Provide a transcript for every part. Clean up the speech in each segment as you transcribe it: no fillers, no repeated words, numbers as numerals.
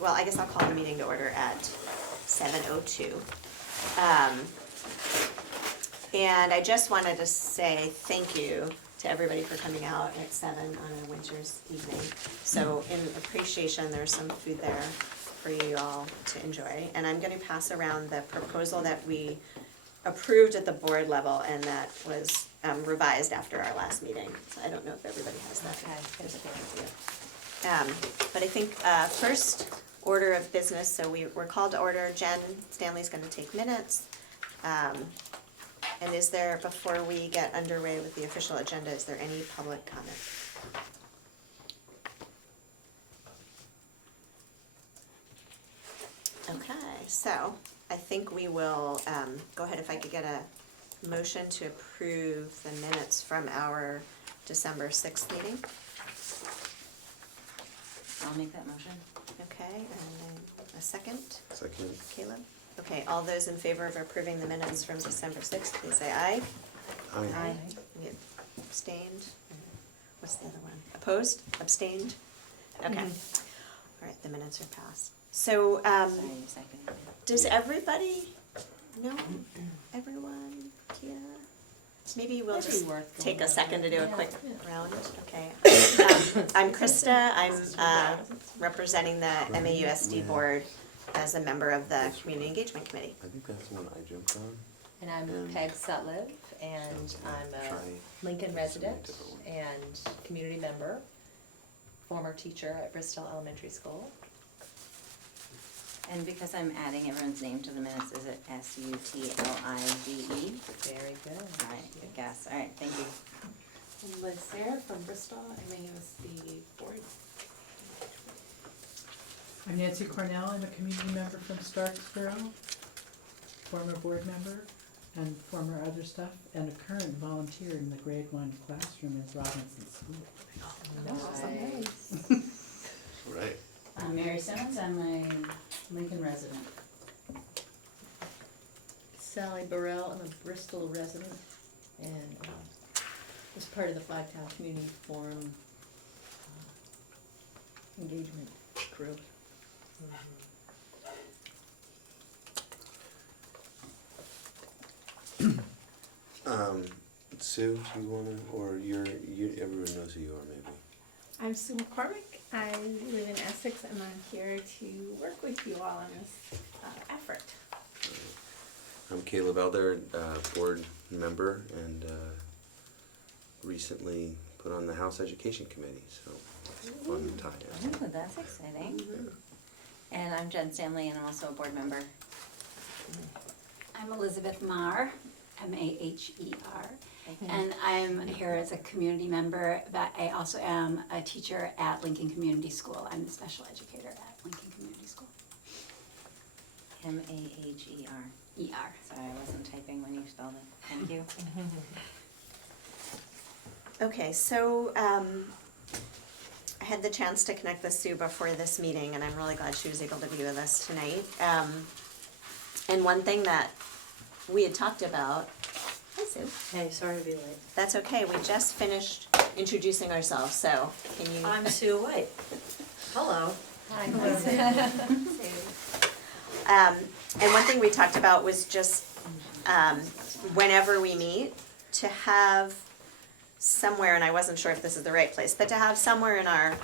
well, I guess I'll call the meeting to order at 7:02. And I just wanted to say thank you to everybody for coming out at 7 on a winter's evening. So in appreciation, there's some food there for you all to enjoy. And I'm gonna pass around the proposal that we approved at the board level and that was revised after our last meeting. So I don't know if everybody has that. Okay, There's a picture for you. But I think first order of business, so we're called to order. Jen Stanley's gonna take minutes. And is there, before we get underway with the official agenda, is there any public comment? Okay, so I think we will go ahead, if I could get a motion to approve the minutes from our December 6th meeting. I'll make that motion. Okay, and then a second? Second. Caleb? Okay, all those in favor of approving the minutes from December 6th, please say aye. Aye. Any abstained? What's the other one? Opposed? Abstained? Okay. All right, the minutes are passed. So, Sorry, you second. does everybody know? Everyone? Tia? Maybe we'll That'd be just worth take a going second to do a over. quick round. Okay. I'm Krista. I'm representing the MAUSD board as a member of the Community Engagement Committee. I think that's the one I jumped on. And I'm Peg Sutliff, and I'm Try a Lincoln resident and community member, former teacher at Bristol Elementary School. And because I'm adding everyone's name to the minutes, is it Sutlide? Very good. All right, good guess. All right, thank you. And Liz Sarah from Bristol, MAUSD board. I'm Nancy Cornell, I'm a community member from Starksboro, former board member and former other stuff, and a current volunteer in the grade 1 classroom at Robinson School. Nice. Right. I'm Mary Simmons, I'm a Lincoln resident. Sally Burrell, I'm a Bristol resident and was part of the Flagtown Community Forum engagement crew. Sue, do you wanna, or everyone knows who you are maybe. I'm Sue McCormick. I live in Essex and I'm here to work with you all on this effort. I'm Caleb Elder, board member and recently put on the House Education Committee, so it's a fun tie-in. Oh, that's exciting. And I'm Jen Stanley, and I'm also a board member. I'm Elizabeth Maher, M-A-H-E-R, and I'm here as a community member, but I also am a teacher at Lincoln Community School. I'm the special educator at Lincoln Community School. M-A-H-E-R. E-R. Sorry, I wasn't typing when you spelled it. Thank you. Okay, so I had the chance to connect with Sue before this meeting, and I'm really glad she was able to be with us tonight. And one thing that we had talked about, hi Sue. Hey, sorry to be late. That's okay, we just finished introducing ourselves, so can you? I'm Sue White. Hello. Hi. And one thing we talked about was just whenever we meet, to have somewhere, and I wasn't sure if this is the right place, but to have somewhere in our,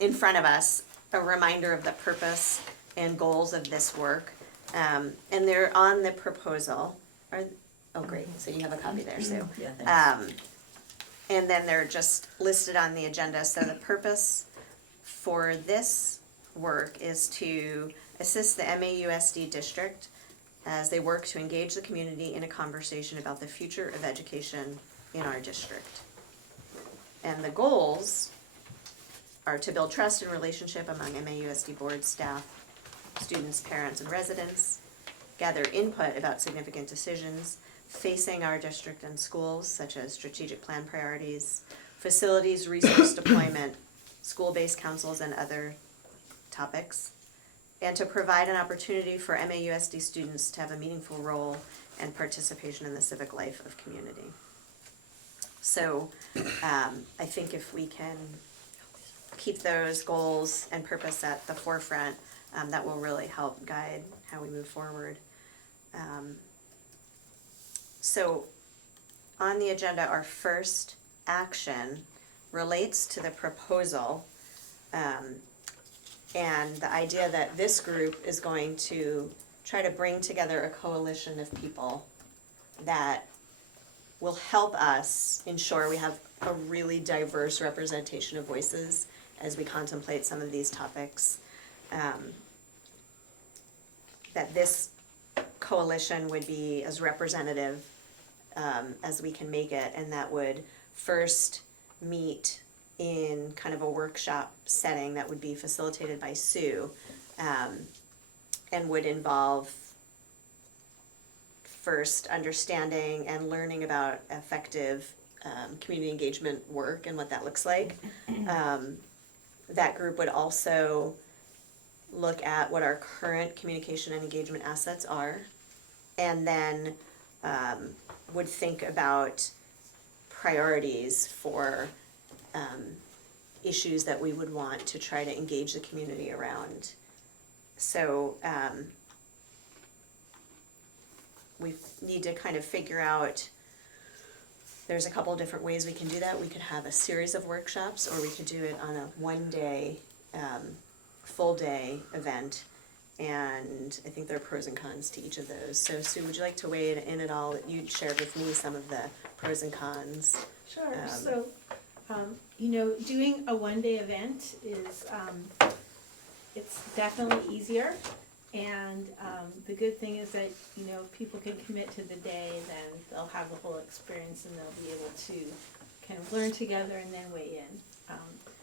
in front of us, a reminder of the purpose and goals of this work. And they're on the proposal. Oh great, so you have a copy there, Sue. Yeah, thanks. And then they're just listed on the agenda. So the purpose for this work is to assist the MAUSD district as they work to engage the community in a conversation about the future of education in our district. And the goals are to build trust and relationship among MAUSD board staff, students, parents, and residents, gather input about significant decisions facing our district and schools, such as strategic plan priorities, facilities, resource deployment, school-based councils, and other topics, and to provide an opportunity for MAUSD students to have a meaningful role and participation in the civic life of community. So I think if we can keep those goals and purpose at the forefront, that will really help guide how we move forward. So on the agenda, our first action relates to the proposal, and the idea that this group is going to try to bring together a coalition of people that will help us ensure we have a really diverse representation of voices as we contemplate some of these topics. That this coalition would be as representative as we can make it, and that would first meet in kind of a workshop setting that would be facilitated by Sue, and would involve first understanding and learning about effective community engagement work and what that looks like. That group would also look at what our current communication and engagement assets are, and then would think about priorities for issues that we would want to try to engage the community around. So we need to kind of figure out, there's a couple different ways we can do that. We could have a series of workshops, or we could do it on a one-day, full day event. And I think there are pros and cons to each of those. So Sue, would you like to weigh in at all? You'd shared with me some of the pros and cons. Sure, so, doing a one-day event is, it's definitely easier. And the good thing is that, if people can commit to the day, then they'll have the whole experience and they'll be able to kind of learn together and then weigh in.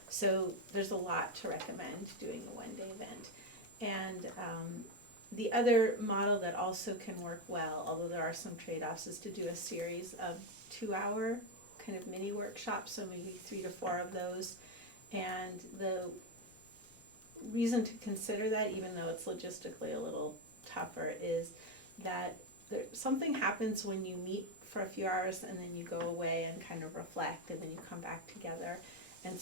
So there's a lot to recommend doing a one-day event. And the other model that also can work well, although there are some trade-offs, is to do a series of 2-hour kind of mini workshops, so maybe 3 to 4 of those. And the reason to consider that, even though it's logistically a little tougher, is that something happens when you meet for a few hours and then you go away and kind of reflect and then you come back together. And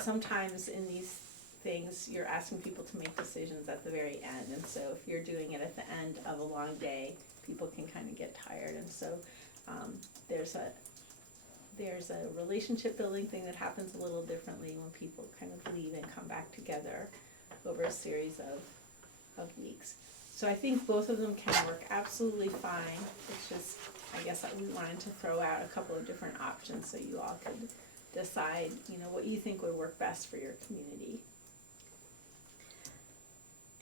sometimes in these things, you're asking people to make decisions at the very end, and so if you're doing it at the end of a long day, people can kind of get tired, and so there's a relationship building thing that happens a little differently when people kind of leave and come back together over a series of weeks. So I think both of them can work absolutely fine. It's just, I guess we wanted to throw out a couple of different options so you all could decide, what you think would work best for your community.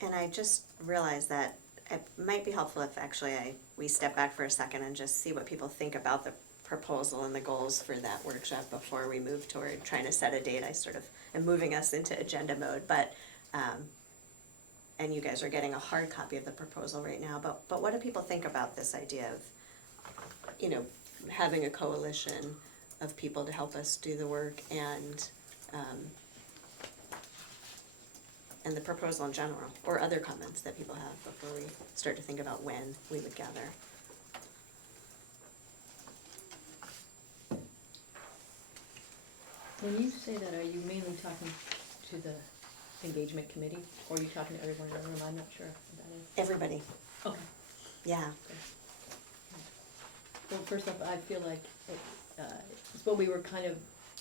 And I just realized that it might be helpful if actually we step back for a second and just see what people think about the proposal and the goals for that workshop before we move toward trying to set a date. I sort of am moving us into agenda mode, but and you guys are getting a hard copy of the proposal right now, but what do people think about this idea of, having a coalition of people to help us do the work, and the proposal in general, or other comments that people have before we start to think about when we would gather? When you say that, are you mainly talking to the engagement committee, or are you talking to everyone in the room? I'm not sure if that is. Everybody, Okay. yeah. Well, first off, I feel like it's what we were kind of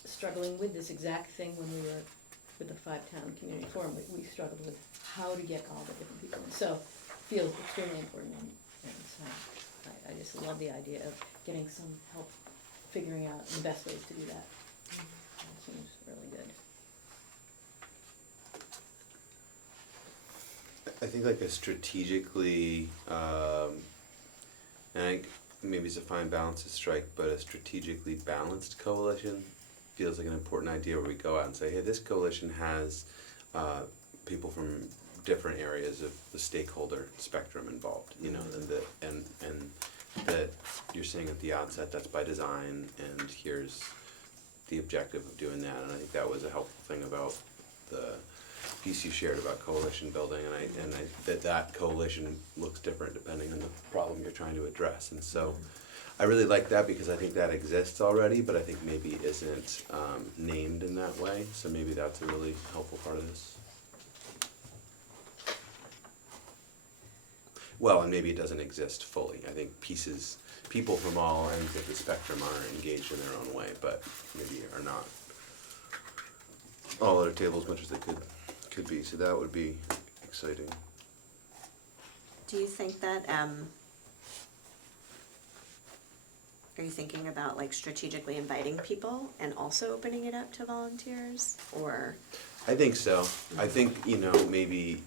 struggling with, this exact thing when we were with the 5-town community forum. We struggled with how to get all the different people in. So it feels extremely important, and so I just love the idea of getting some help figuring out the best ways to do that. That seems really good. I think like a strategically, and I think maybe it's a fine balance to strike, but a strategically balanced coalition feels like an important idea, where we go out and say, hey, this coalition has people from different areas of the stakeholder spectrum involved, and that you're saying at the outset that's by design, and here's the objective of doing that. And I think that was a helpful thing about the piece you shared about coalition building, and that coalition looks different depending on the problem you're trying to address. And so I really like that because I think that exists already, but I think maybe isn't named in that way, so maybe that's a really helpful part of this. Well, and maybe it doesn't exist fully. I think people from all ends of the spectrum are engaged in their own way, but maybe are not all at a table as much as they could be, so that would be exciting. Do you think that, are you thinking about like strategically inviting people and also opening it up to volunteers, or? I think so. I think, maybe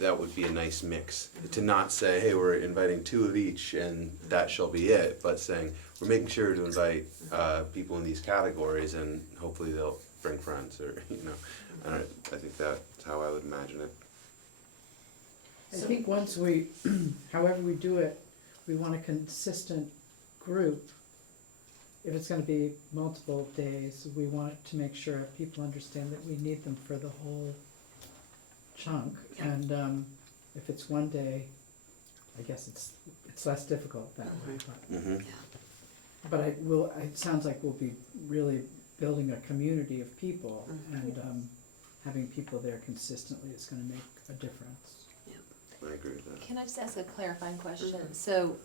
that would be a nice mix. To not say, hey, we're inviting 2 of each and that shall be it, but saying, we're making sure to invite people in these categories and hopefully they'll bring friends or, I think that's how I would imagine it. I think once we, however we do it, we want a consistent group. If it's gonna be multiple days, we want to make sure people understand that we need them for the whole chunk. Yeah. And if it's one day, I guess it's less difficult that way, but. Mm-hmm. But it sounds like we'll be really building a community of people, and having people there consistently is gonna make a difference. I agree with that. Can I just ask a clarifying question? So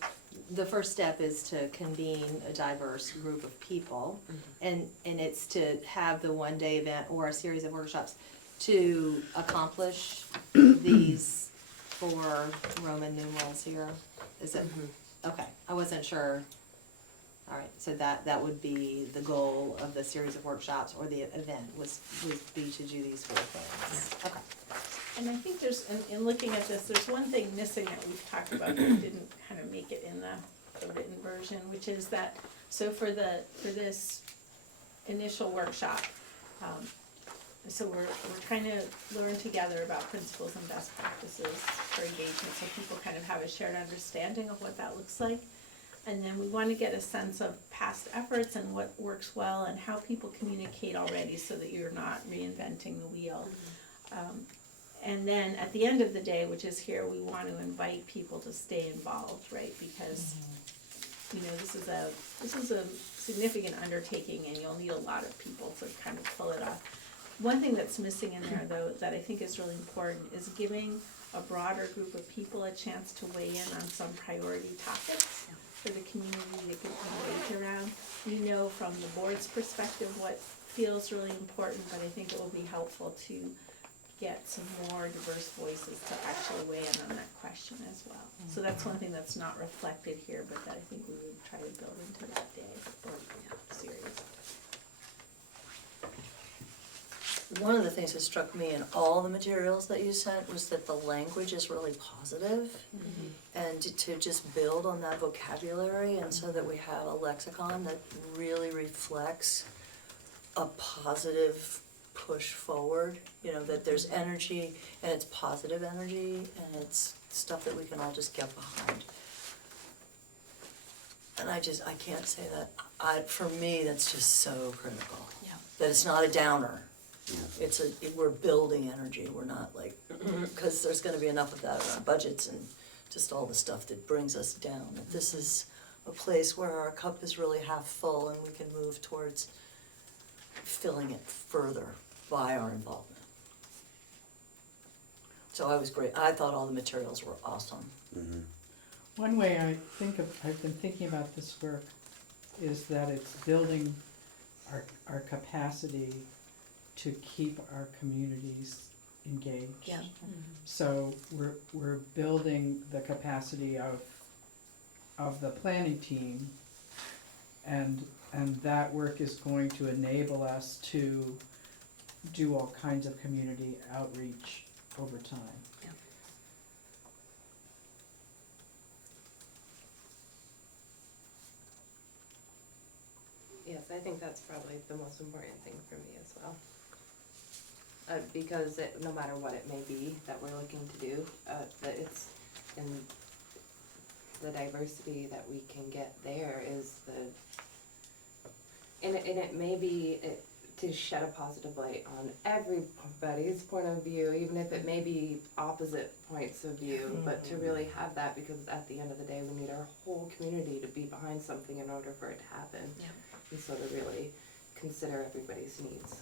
the first step is to convene a diverse group of people, and it's to have the one-day event or a series of workshops to accomplish these 4 Roman numerals here? Is it, okay, I wasn't sure. All right, so that would be the goal of the series of workshops or the event would be to do these 4 things. Okay. And I think in looking at this, there's one thing missing that we've talked about that didn't kind of make it in the written version, which is that, so for this initial workshop, so we're trying to learn together about principles and best practices for engagement, so people kind of have a shared understanding of what that looks like. And then we want to get a sense of past efforts and what works well and how people communicate already so that you're not reinventing the wheel. And then at the end of the day, which is here, we want to invite people to stay involved, right? Because, this is a significant undertaking and you'll need a lot of people to kind of pull it off. One thing that's missing in there, though, that I think is really important is giving a broader group of people a chance to weigh in on some priority topics for the community to get engaged around. We know from the board's perspective what feels really important, but I think it will be helpful to get some more diverse voices to actually weigh in on that question as well. So that's one thing that's not reflected here, but that I think we would try to build into that day or series. One of the things that struck me in all the materials that you sent was that the language is really positive, and to just build on that vocabulary, and so that we have a lexicon that really reflects a positive push forward, that there's energy, and it's positive energy, and it's stuff that we can all just get behind. And I can't say that, for me, that's just so critical. Yeah. That it's not a downer. We're building energy, we're not like, because there's gonna be enough of that in our budgets and just all the stuff that brings us down. That this is a place where our cup is really half full and we can move towards filling it further by our involvement. So I thought all the materials were awesome. Mm-hmm. One way I've been thinking about this work is that it's building our capacity to keep our communities engaged. Yeah. So we're building the capacity of the planning team, and that work is going to enable us to do all kinds of community outreach over time. Yeah. Yes, I think that's probably the most important thing for me as well. Because no matter what it may be that we're looking to do, that it's in the diversity that we can get there is and it may be to shed a positive light on everybody's point of view, even if it may be opposite points of view, but to really have that, because at the end of the day, we need our whole community to be behind something in order for it to happen. Yeah. And so to really consider everybody's needs.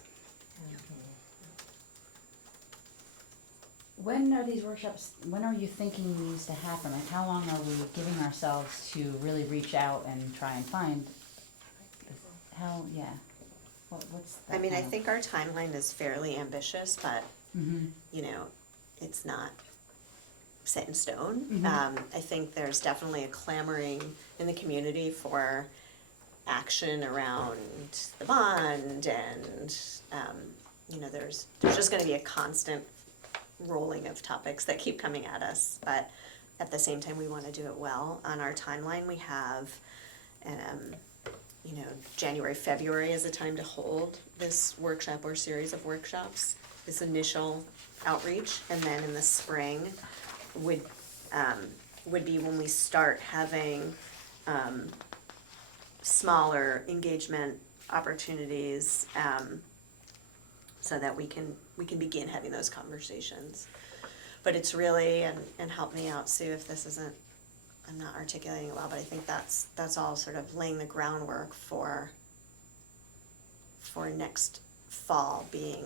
When are these workshops, when are you thinking these to happen? Like, how long are we giving ourselves to really reach out and try and find? How, yeah, what's that I mean, I kind of- think our timeline is fairly ambitious, but, Mhm. you know, it's not set in stone. Mhm. I think there's definitely a clamoring in the community for action around the bond, and, you know, there's just gonna be a constant rolling of topics that keep coming at us, but at the same time, we wanna do it well. On our timeline, we have, you know, January, February is the time to hold this workshop or series of workshops, this initial outreach, and then in the spring would be when we start having, smaller engagement opportunities, so that we can begin having those conversations. But it's really, and help me out, Sue, if this isn't, I'm not articulating it well, but I think that's all sort of laying the groundwork for next fall being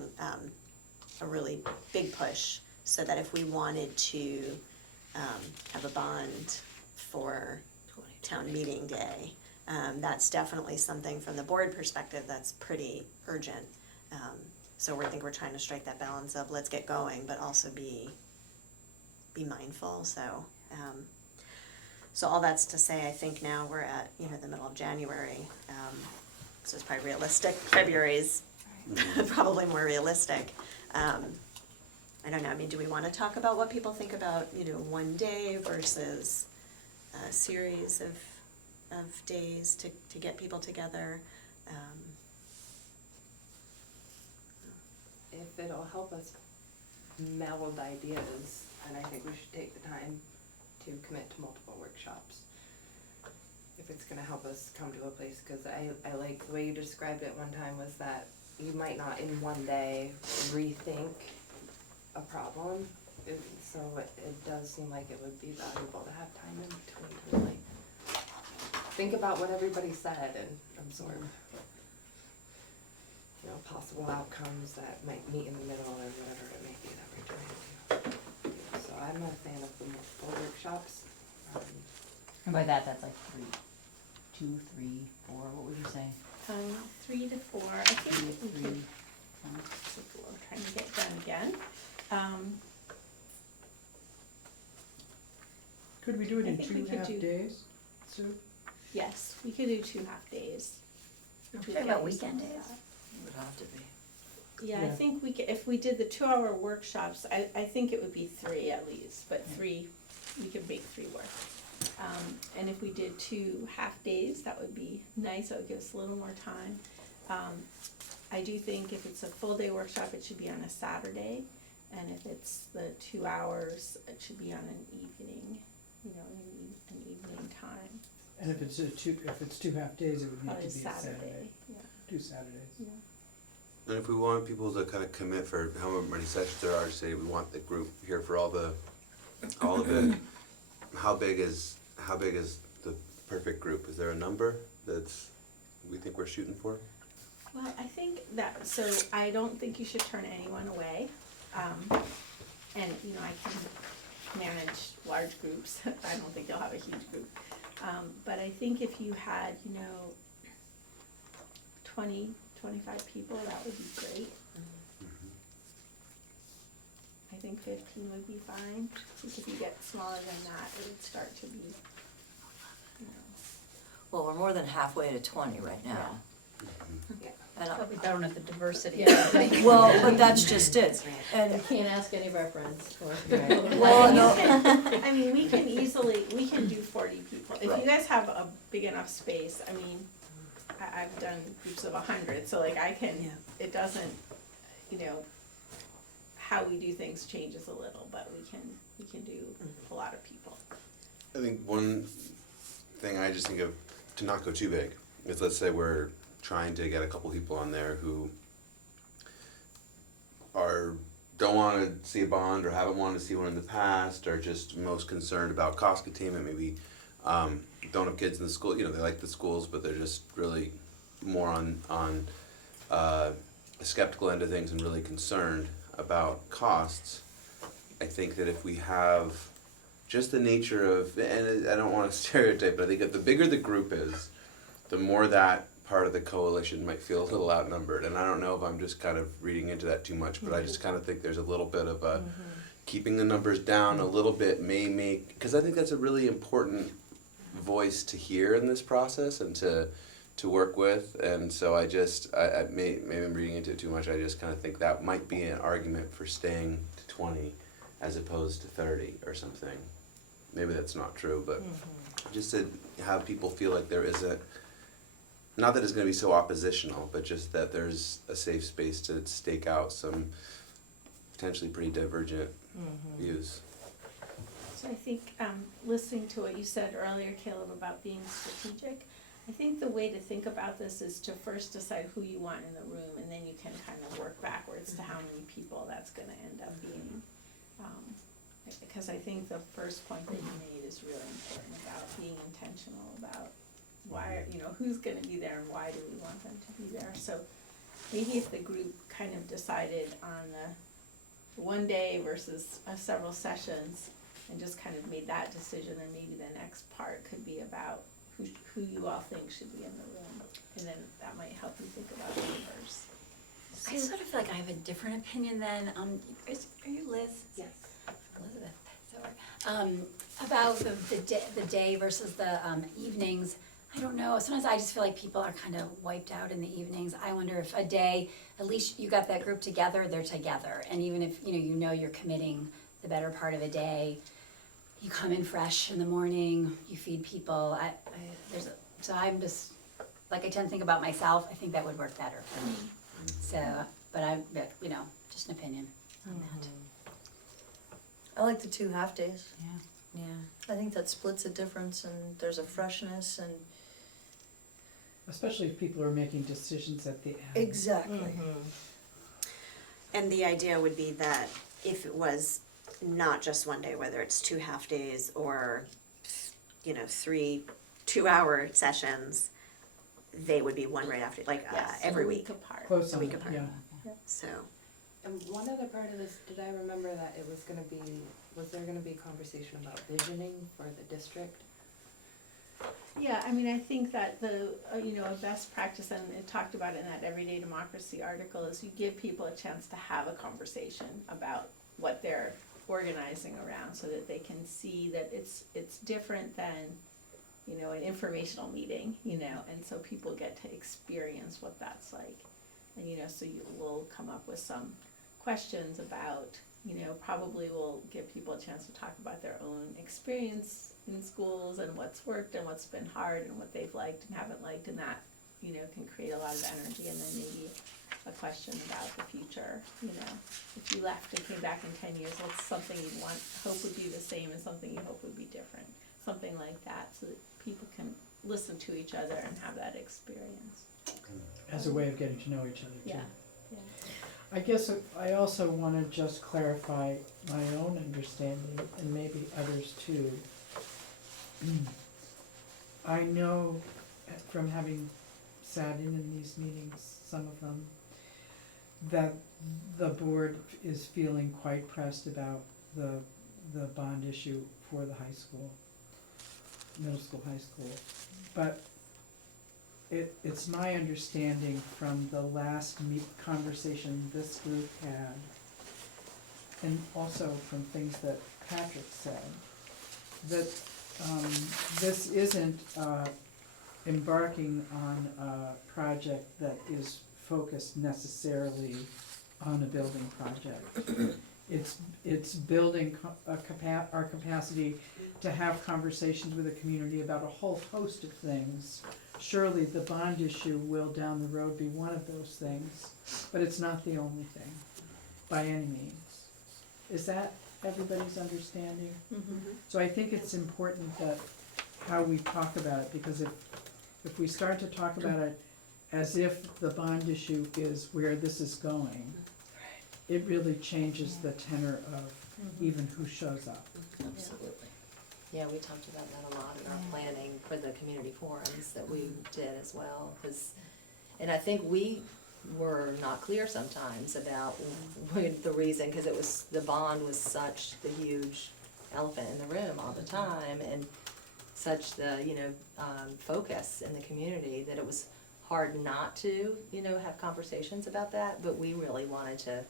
a really big push, so that if we wanted to have a bond for town meeting day, that's definitely something from the board perspective that's pretty urgent. So I think we're trying to strike that balance of let's get going, but also be mindful, so. So all that's to say, I think now we're at, you know, the middle of January, so it's probably realistic. February's probably more realistic. I don't know, I mean, do we wanna talk about what people think about, you know, one day versus a series of days to get people together? If it'll help us meld ideas, then I think we should take the time to commit to multiple workshops. If it's gonna help us come to a place, cause I like the way you described it one time was that you might not in one day rethink a problem. So it does seem like it would be valuable to have time in between to really think about what everybody said and absorb, you know, possible outcomes that might meet in the middle or whatever it may be that we're trying to do. So I'm a fan of the multiple workshops. And by that, that's like 2, 3, 4, what would you say? 3 to 4, I 3, think we 3, could, 4? I'm trying to get done again. Could we do it I in think we 2 could half do- days, Sue? Yes, we could do 2 half days. which would Talking get about us weekend some of days? that. It would have to be. Yeah, I Yeah. think we could, if we did the 2-hour workshops, I think it would be 3 at least, but 3, we could make 3 work. And if we did 2 half days, that would be nice, that would give us a little more time. I do think if it's a full day workshop, it should be on a Saturday, and if it's the 2 hours, it should be on an evening, you know, an evening time, And if it's two half days, it would need probably to be a Saturday, Saturday, yeah, 2 Saturdays. yeah. And if we want people to kind of commit for however many sessions there are, say we want the group here for all of it, how big is the perfect group? Is there a number that's we think we're shooting for? Well, I think that, so I don't think you should turn anyone away. And, you know, I can manage large groups. I don't think you'll have a huge group. But I think if you had, you know, 20, 25 people, that would be great. I think 15 would be fine. I think if you get smaller than that, it would start to be, you know. Well, we're more than halfway to 20 right now. And I- Probably down at the diversity. Yeah. well, but that's just it. I And can't ask any of our friends or. well, no, I mean, we can do 40 people. If Right. you guys have a big enough space, I mean, I've done groups of 100, so like I can, Yeah. it doesn't, you know, how we do things changes a little, but we can do a lot of people. I think one thing I just think of to not go too big is let's say we're trying to get a couple people on there who don't wanna see a bond or haven't wanted to see one in the past, or just most concerned about cost containment, maybe don't have kids in the school, you know, they like the schools, but they're just really more on a skeptical end of things and really concerned about costs. I think that if we have just the nature of, and I don't want to stereotype, but I think if the bigger the group is, the more that part of the coalition might feel a little outnumbered. And I don't know if I'm just kind of reading into that too much, but I just kind of think there's a little bit of a keeping the numbers down a little bit may make, because I think that's a really important voice to hear in this process and to work with. And so I maybe I'm reading into it too much. I just kind of think that might be an argument for staying to 20 as opposed to 30 or something. Maybe that's not true, but just to have people feel like there isn't, not that it's going to be so oppositional, but just that there's a safe space to stake out some potentially pretty divergent views. So I think, listening to what you said earlier, Caleb, about being strategic, I think the way to think about this is to first decide who you want in the room, and then you can kind of work backwards to how many people that's gonna end up being. Because I think the first point that you made is really important about being intentional about why, who's gonna be there and why do we want them to be there. So maybe if the group kind of decided on the one day versus several sessions and just kind of made that decision, then maybe the next part could be about who you all think should be in the room, and then that might help you think about numbers. I sort of feel like I have a different opinion than, are you Liz? Yes. Elizabeth, so, about the day versus the evenings. I don't know, sometimes I just feel like people are kind of wiped out in the evenings. I wonder if a day, at least you got that group together, they're together. And even if, you know you're committing the better part of a day, you come in fresh in the morning, you feed people. So I'm just, like, I tend to think about myself, I think that would work better for me. So, but just an opinion on that. I like the 2 half days. Yeah. I think that splits a difference and there's a freshness and. Especially if people are making decisions at the end. Exactly. And the idea would be that if it was not just one day, whether it's 2 half days or, 3 2-hour sessions, they would be one right after, like Yes, every a week. apart. Close A on week it, apart. yeah. So, And one other part of this, did I remember that it was there gonna be conversation about visioning for the district? Yeah, I mean, I think that a best practice, and it talked about it in that Everyday Democracy article, is you give people a chance to have a conversation about what they're organizing around, so that they can see that it's different than, an informational meeting, and so people get to experience what that's like. And, so you will come up with some questions about, probably will give people a chance to talk about their own experience in schools and what's worked and what's been hard and what they've liked and haven't liked, and that, can create a lot of energy. And then maybe a question about the future, if you left and came back in 10 years, what's something you hope would be the same and something you hope would be different, something like that, so that people can listen to each other and have that experience. As a way of getting to know each other too. Yeah. I guess I also want to just clarify my own understanding, and maybe others too. I know from having sat in these meetings, some of them, that the board is feeling quite pressed about the bond issue for the high school, middle school, high school. But it's my understanding from the last conversation this group had, and also from things that Patrick said, that this isn't embarking on a project that is focused necessarily on a building project. It's building our capacity to have conversations with the community about a whole host of things. Surely the bond issue will down the road be one of those things, but it's not the only thing, by any means. Is that everybody's understanding? So I think it's important that how we talk about it, because if we start to talk about it as if the bond issue is where this is going, it really changes the tenor of even who shows up. Absolutely. Yeah, we talked about that a lot in our planning for the community forums that we did as well, 'cause, and I think we were not clear sometimes about the reason, cause it was, the bond was such the huge elephant in the room all the time, and such the, focus in the community, that it was hard not to, have conversations about that, but we really wanted to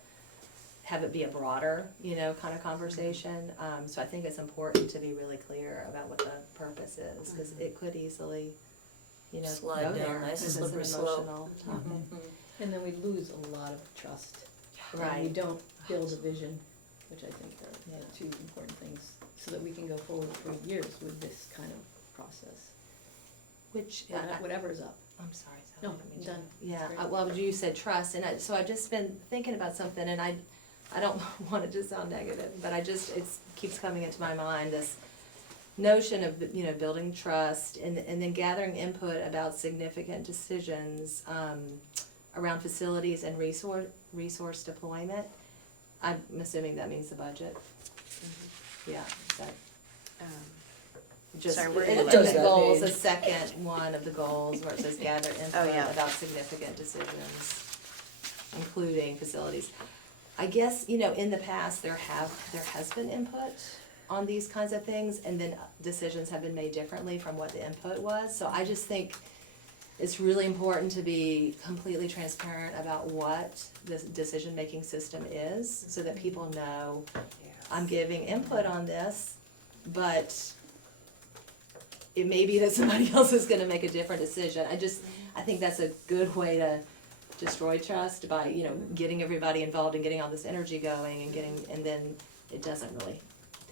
have it be a broader, kind of conversation. So I think it's important to be really clear about what the purpose is, cause it could easily, Slide go down there, nice 'cause it's an slippery slope. emotional topic. And then we lose a lot of trust. And we Right. don't build a vision, which I think are Yeah. the two important things, so that we can go forward for years with this kind of process, Which, whatever's up. I'm sorry, Sally, No, I didn't mean to- done. Yeah, That's great. well, you said trust, and so I've just been thinking about something, and I don't want it to sound negative, but it keeps coming into my mind, this notion of, building trust, and then gathering input about significant decisions, around facilities and resource deployment. I'm assuming that means the budget. Yeah, that, just, Sorry, where are in you the looking at? goals, the second one of the goals, where it says gather Oh, input yeah. about significant decisions, including facilities. I guess, in the past, there has been input on these kinds of things, and then decisions have been made differently from what the input was, so I just think it's really important to be completely transparent about what the decision-making system is, so that people know, I'm giving input on this, but it may be that somebody else is gonna make a different decision. I think that's a good way to destroy trust by, getting everybody involved and getting all this energy going and then it doesn't really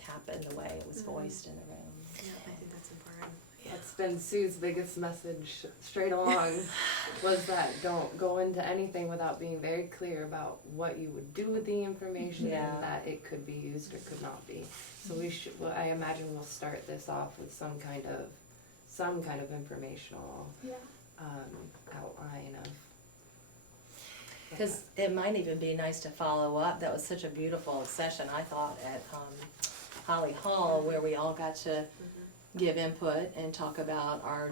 happen the way it was voiced in the room. Yeah, I think that's important. That's been Sue's biggest message straight along, was that don't go into anything without being very clear about what you would do with the information Yeah. and that it could be used or could not be. So I imagine we'll start this off with some kind of informational, outline of. Cause it might even be nice to follow up, that was such a beautiful session, I thought, at, Holly Hall, where we all got to give input and talk about our,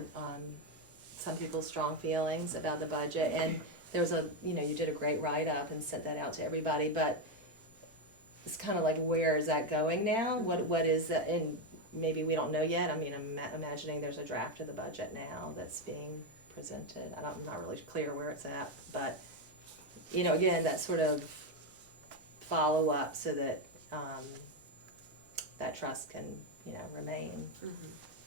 some people's strong feelings about the budget, and there was you did a great write-up and sent that out to everybody, but it's kinda like, where is that going now? What is that, and maybe we don't know yet, I mean, I'm imagining there's a draft of the budget now that's being presented, I'm not really clear where it's at, but, again, that sort of follow-up so that, that trust can, remain.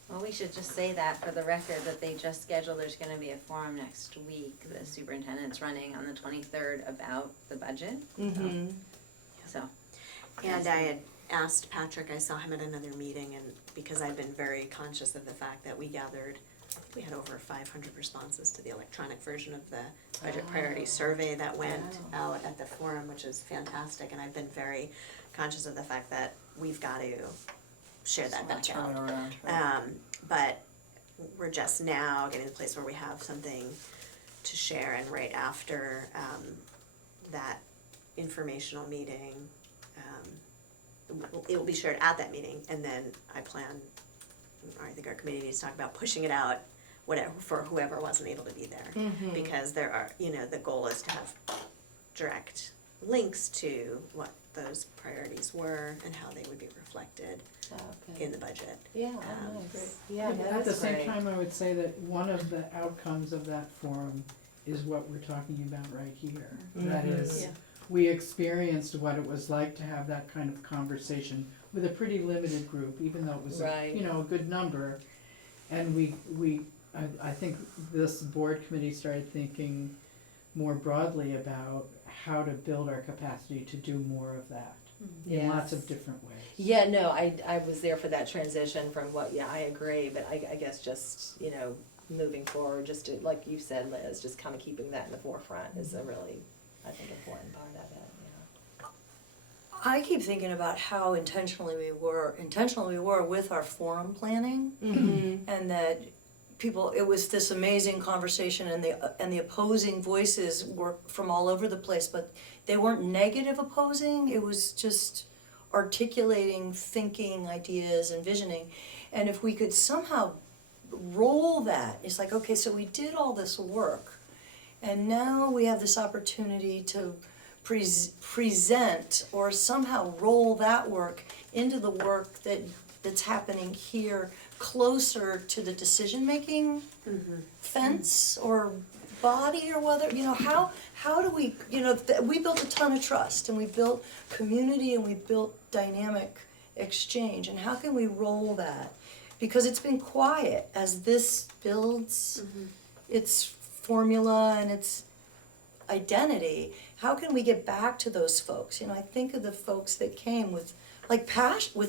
Well, we should just say that for the record, that they just scheduled, there's gonna be a forum next week, the superintendent's running on the 23rd about the budget, Mm-hmm. so. And I had asked Patrick, I saw him at another meeting, and because I've been very conscious of the fact that we had over 500 responses to the electronic version of the budget priority survey that went out at the forum, which is fantastic, and I've been very conscious of the fact that we've got to share that back Turn out. it around, right? But we're just now getting to the place where we have something to share, and right after that informational meeting, it will be shared at that meeting, and then I think our committee needs to talk about pushing it out, whatever, for whoever wasn't able to be there. Because there are, the goal is to have direct links to what those priorities were and how they would be reflected in the budget. Yeah, Great. yeah, At that the is same great. time, I would say that one of the outcomes of that forum is what we're talking about right here. That Mhm. is, Yeah. we experienced what it was like to have that kind of conversation with a pretty limited group, even though it was Right. a good number. And I think this board committee started thinking more broadly about how to build our capacity to do more of that in lots of Yes. different ways. Yeah, no, I was there for that transition from I agree, but I guess just, moving forward, just to, like you said, Liz, just kind of keeping that in the forefront is a really, I think, important part of it, I keep thinking about how intentional we were with our forum planning, Mm-hmm. and that people, it was this amazing conversation, and the opposing voices were from all over the place, but they weren't negative opposing, it was just articulating, thinking, ideas, and visioning. And if we could somehow roll that, it's like, okay, so we did all this work, and now we have this opportunity to present or somehow roll that work into the work that's happening here, closer to the decision-making fence or body, or whether, how do we, we built a ton of trust, and we built community, and we built dynamic exchange, and how can we roll that? Because it's been quiet as this builds its formula and its identity. How can we get back to those folks? I think of the folks that came with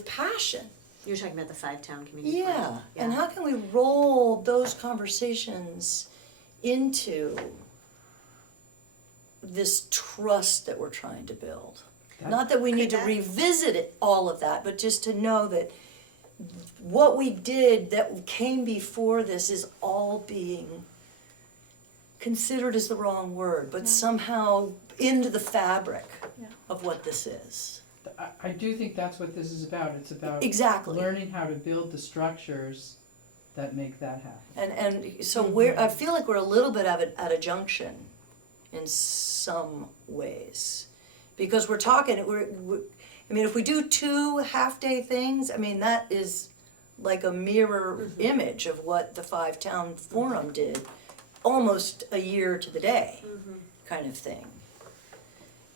passion. You're talking about the 5-town community. Yeah, plan. and how can we roll those conversations into this trust that we're trying to build? Not that we need to revisit all of that, but just to know that what we did that came before this is all being considered is the wrong word, but somehow into the fabric of what this is. I do think that's what this is about. It's about Exactly. learning how to build the structures that make that happen. And so I feel like we're a little bit at a junction in some ways. Because we're talking, if we do 2 half-day things, that is like a mirror image of what the 5-town forum did, almost a year to the day, kind of thing.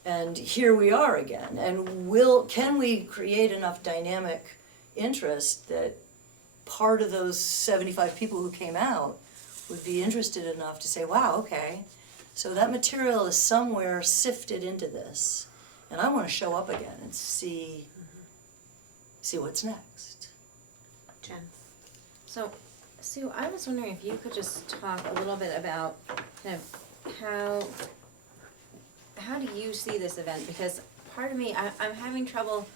And here we are again, and can we create enough dynamic interest that part of those 75 people who came out would be interested enough to say, wow, okay, so that material is somewhere sifted into this, and I wanna show up again and see what's next. Jen. So, Sue, I was wondering if you could just talk a little bit about kind of how do you see this event? Because part of me, I'm having trouble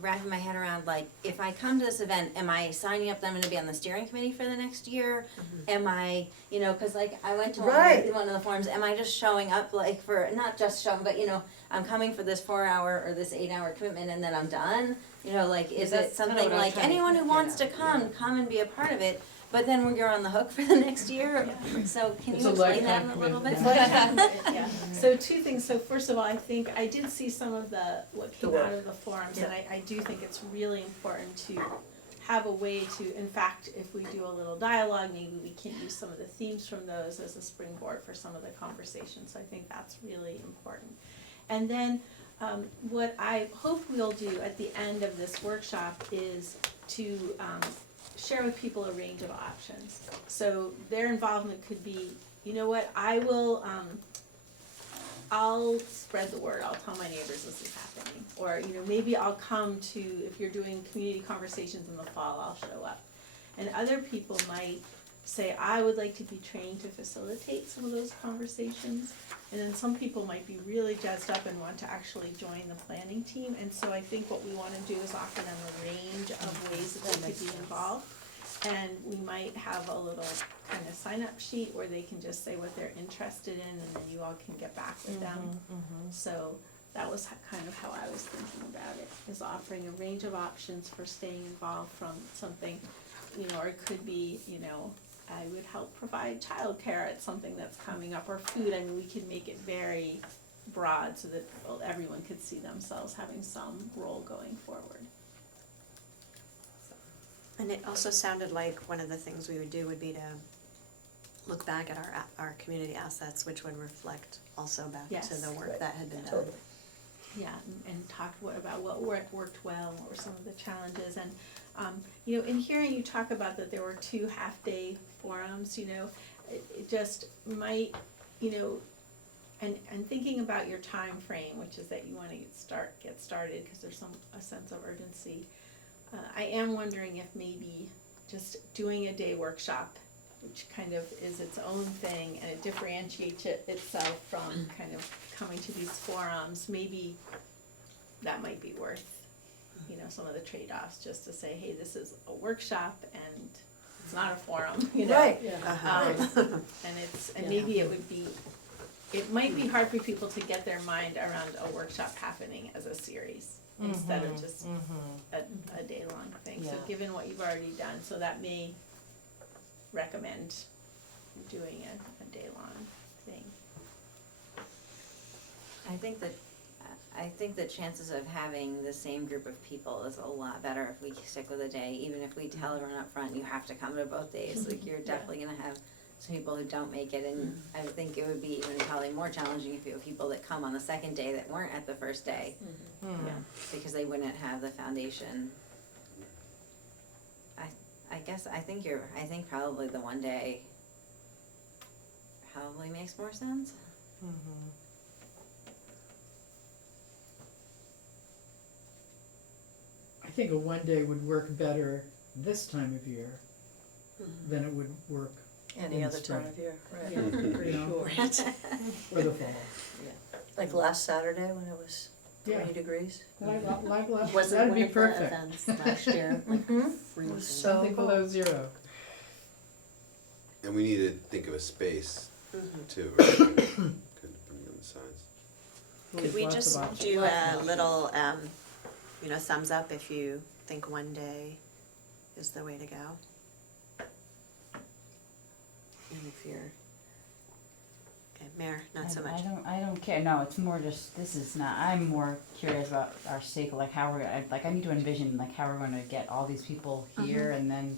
wrapping my head around, like, if I come to this event, am I signing up that I'm gonna be on the steering committee for the next year? Am I, cause like, I went to one of the forums, am I just showing up like for, not just showing, but I'm coming for this 4-hour or this 8-hour commitment and then I'm done? Is it something like, anyone who wants to come and be a part of it, but then you're on the hook for the next year? So can It's you a explain that lifetime a little bit? commitment. Yeah, so 2 things, so first of all, I think I did see some of what came out of the forums, and I do think it's really important to have a way to, in fact, if we do a little dialogue, maybe we can use some of the themes from those as a springboard for some of the conversations, so I think that's really important. And then, what I hope we'll do at the end of this workshop is to share with people a range of options. So their involvement could be, I'll spread the word, I'll tell my neighbors this is happening. Or, maybe I'll come to, if you're doing community conversations in the fall, I'll show up. And other people might say, I would like to be trained to facilitate some of those conversations. And then some people might be really jazzed up and want to actually join the planning team. And so I think what we wanna do is offer them a range of ways that they could be involved. And we might have a little kind of sign-up sheet where they can just say what they're interested in, and then you all can get back with them. So that was kind of how I was thinking about it, is offering a range of options for staying involved from something, or it could be, I would help provide childcare at something that's coming up, or food. We could make it very broad so that everyone could see themselves having some role going forward. And it also sounded like one of the things we would do would be to look back at our community assets, which would reflect also back to the work that had been done. Yeah, and talk about what worked well, what were some of the challenges, and in hearing you talk about that there were 2 half-day forums, it just might, and thinking about your time frame, which is that you want to get started because there's a sense of urgency. I am wondering if maybe just doing a day workshop, which kind of is its own thing and it differentiates itself from kind of coming to these forums, maybe that might be worth, some of the trade-offs, just to say, hey, this is a workshop and it's not a forum, you know? Right, Yeah. And and maybe it might be hard for people to get their mind around a workshop happening as a series instead of just a day-long thing. So Yeah. given what you've already done, so that may recommend doing a day-long thing. I think the chances of having the same group of people is a lot better if we stick with a day, even if we tell everyone up front, you have to come to both days, like you're definitely gonna have some people who don't make it, and I would think it would be even probably more challenging if you have people that come on the second day that weren't at the first day, Yeah. because they wouldn't have the foundation. I guess, I think probably the one day probably makes more sense. I think a one day would work better this time of year than it would work any In other time spring. of year, right? Yeah, pretty Yeah. sure. or the fall. Like last Saturday when it was Yeah. 3 degrees. That'd be perfect. last year, It was so Something cold. below 0. And we need to think of a space Mm-hmm. too, right? Kind of depending on the size. Could we Lots of just options. do Lots a of little, thumbs up if you think one day is the way to go? And if you're, okay, Mayor, not so much. I don't care, no, it's more just, this is not, I'm more curious about our stake, like how we're, I need to envision like how we're gonna get all these people here and then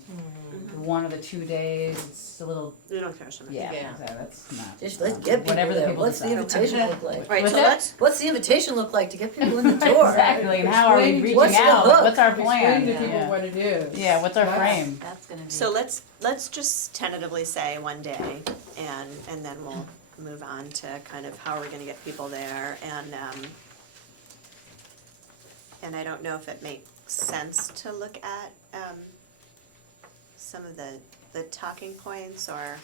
one of the 2 days, it's a little, You don't care so much. yeah, Yeah. so that's not. Just let's get people whatever the there. people What's the decide. invitation look like? Right, What's so that? What's the invitation look like to get people in the door? Exactly, and how are we reaching What's the out, hook? what's our Explain plan? to Yeah. people what it is. Yeah, what's our That's- frame? That's gonna be. So let's just tentatively say one day, and then we'll move on to kind of how we're gonna get people there, and I don't know if it makes sense to look at, some of the talking points, or,